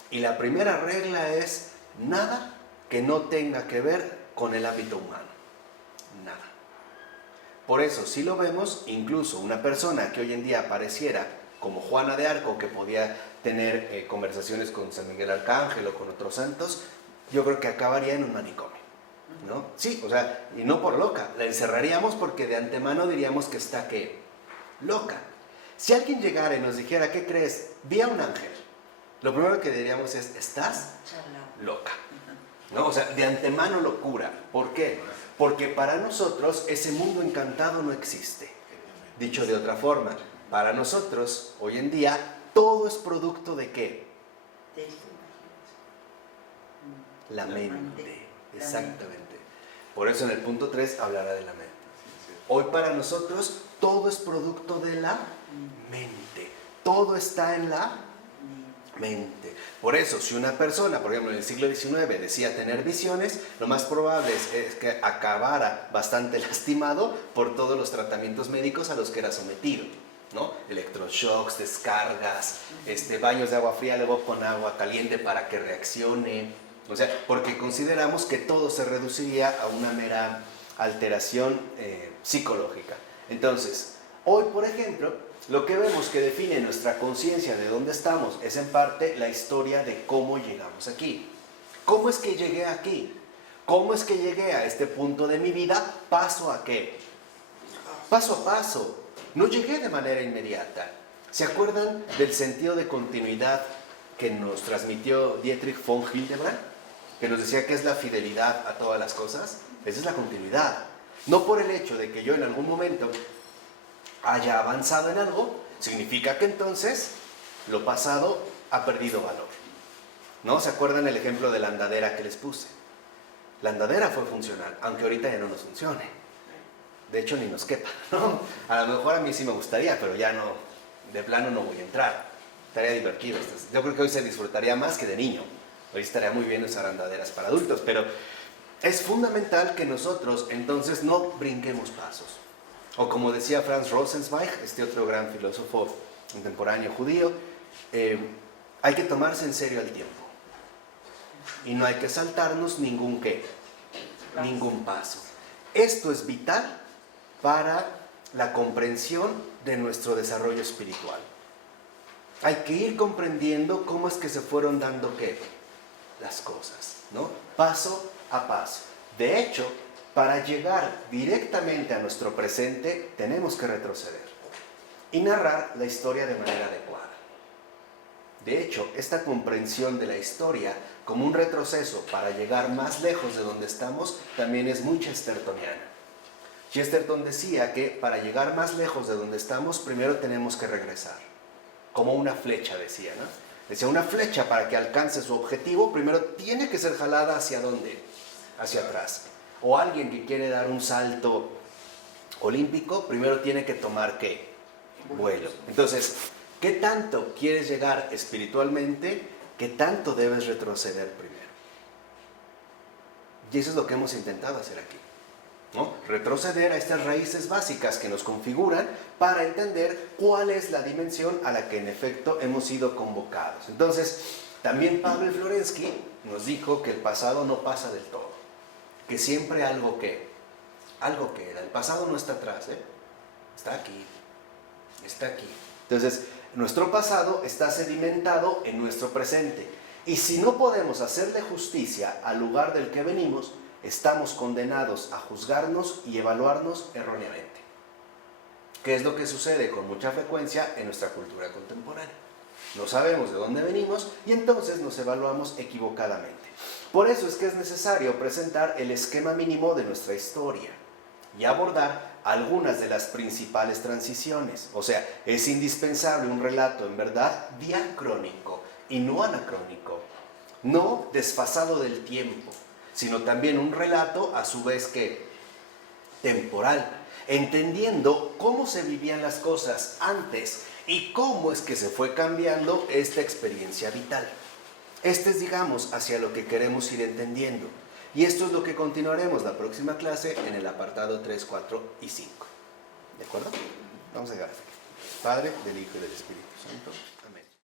Y la primera regla es nada que no tenga que ver con el ámbito humano. Nada. Por eso, si lo vemos, incluso una persona que hoy en día pareciera como Juana de Arco, que podía tener conversaciones con San Miguel Arcángel o con otros santos, yo creo que acabaría en un manicomio, ¿no? Sí, o sea, y no por loca, la encerraríamos porque de antemano diríamos que está, ¿qué? Loca. Si alguien llegara y nos dijera, ¿qué crees? Vi a un ángel. Lo primero que diríamos es, ¿estás loca? ¿No? O sea, de antemano locura. ¿Por qué? Porque para nosotros ese mundo encantado no existe. Dicho de otra forma, para nosotros, hoy en día, todo es producto ¿de qué? La mente. Exactamente. Por eso en el punto 3 hablará de la mente. Hoy para nosotros todo es producto de la mente. Todo está en la mente. Por eso, si una persona, por ejemplo, en el siglo XIX decía tener visiones, lo más probable es que acabara bastante lastimado por todos los tratamientos médicos a los que era sometido, ¿no? Electroshocks, descargas, baños de agua fría, luego con agua caliente para que reaccione. O sea, porque consideramos que todo se reduciría a una mera alteración psicológica. Entonces, hoy, por ejemplo, lo que vemos que define nuestra conciencia de dónde estamos es en parte la historia de cómo llegamos aquí. ¿Cómo es que llegué aquí? ¿Cómo es que llegué a este punto de mi vida? ¿Paso a qué? Paso a paso. No llegué de manera inmediata. ¿Se acuerdan del sentido de continuidad que nos transmitió Dietrich von Hildebrand? Que nos decía que es la fidelidad a todas las cosas. Esa es la continuidad. No por el hecho de que yo en algún momento haya avanzado en algo, significa que entonces lo pasado ha perdido valor. ¿No? ¿Se acuerdan el ejemplo de la andadera que les puse? La andadera fue funcional, aunque ahorita ya no nos funcione. De hecho, ni nos quepa, ¿no? A lo mejor a mí sí me gustaría, pero ya no, de plano no voy a entrar. Estaría divertido. Yo creo que hoy se disfrutaría más que de niño. Hoy estaría muy bien usar andaderas para adultos, pero es fundamental que nosotros entonces no brinquemos pasos. O como decía Franz Rosenzweig, otro gran filósofo contemporáneo judío, hay que tomarse en serio el tiempo. Y no hay que saltarnos ningún paso. Esto es vital para la comprensión de nuestro desarrollo espiritual. Hay que ir comprendiendo cómo es que se fueron dando las cosas, ¿no? Paso a paso. De hecho, para llegar directamente a nuestro presente, tenemos que retroceder y narrar la historia de manera adecuada. De hecho, esta comprensión de la historia como un retroceso para llegar más lejos de donde estamos, también es muy chestertoniana. Chesterton decía que para llegar más lejos de donde estamos, primero tenemos que regresar. Como una flecha, decía, ¿no? Decía, una flecha para que alcance su objetivo, primero tiene que ser jalada ¿hacia dónde? Hacia atrás. O alguien que quiere dar un salto olímpico, primero tiene que tomar ¿qué? Vuelo. Entonces, ¿qué tanto quieres llegar espiritualmente? ¿Qué tanto debes retroceder primero? Y eso es lo que hemos intentado hacer aquí. ¿no? Retroceder a estas raíces básicas que nos configuran para entender cuál es la dimensión a la que en efecto hemos sido convocados. Entonces, también Pavel Florensky nos dijo que el pasado no pasa del todo, que siempre algo queda. El pasado no está atrás, está aquí, está aquí. Entonces, nuestro pasado está sedimentado en nuestro presente. Y si no podemos hacerle justicia al lugar del que venimos, estamos condenados a juzgarnos y evaluarnos erróneamente. ¿Qué es lo que sucede con mucha frecuencia en nuestra cultura contemporánea? No sabemos de dónde venimos y entonces nos evaluamos equivocadamente. Por eso es que es necesario presentar el esquema mínimo de nuestra historia y abordar algunas de las principales transiciones. O sea, es indispensable un relato en verdad diacrónico y no anacrónico, no desfasado del tiempo, sino también un relato a su vez que temporal, entendiendo cómo se vivían las cosas antes y cómo es que se fue cambiando esta experiencia vital. Este es, digamos, hacia lo que queremos ir entendiendo. Y esto es lo que continuaremos la próxima clase en el apartado 3, 4 y 5. ¿De acuerdo? Vamos a llegar. Padre, del Hijo y del Espíritu Santo. Amén.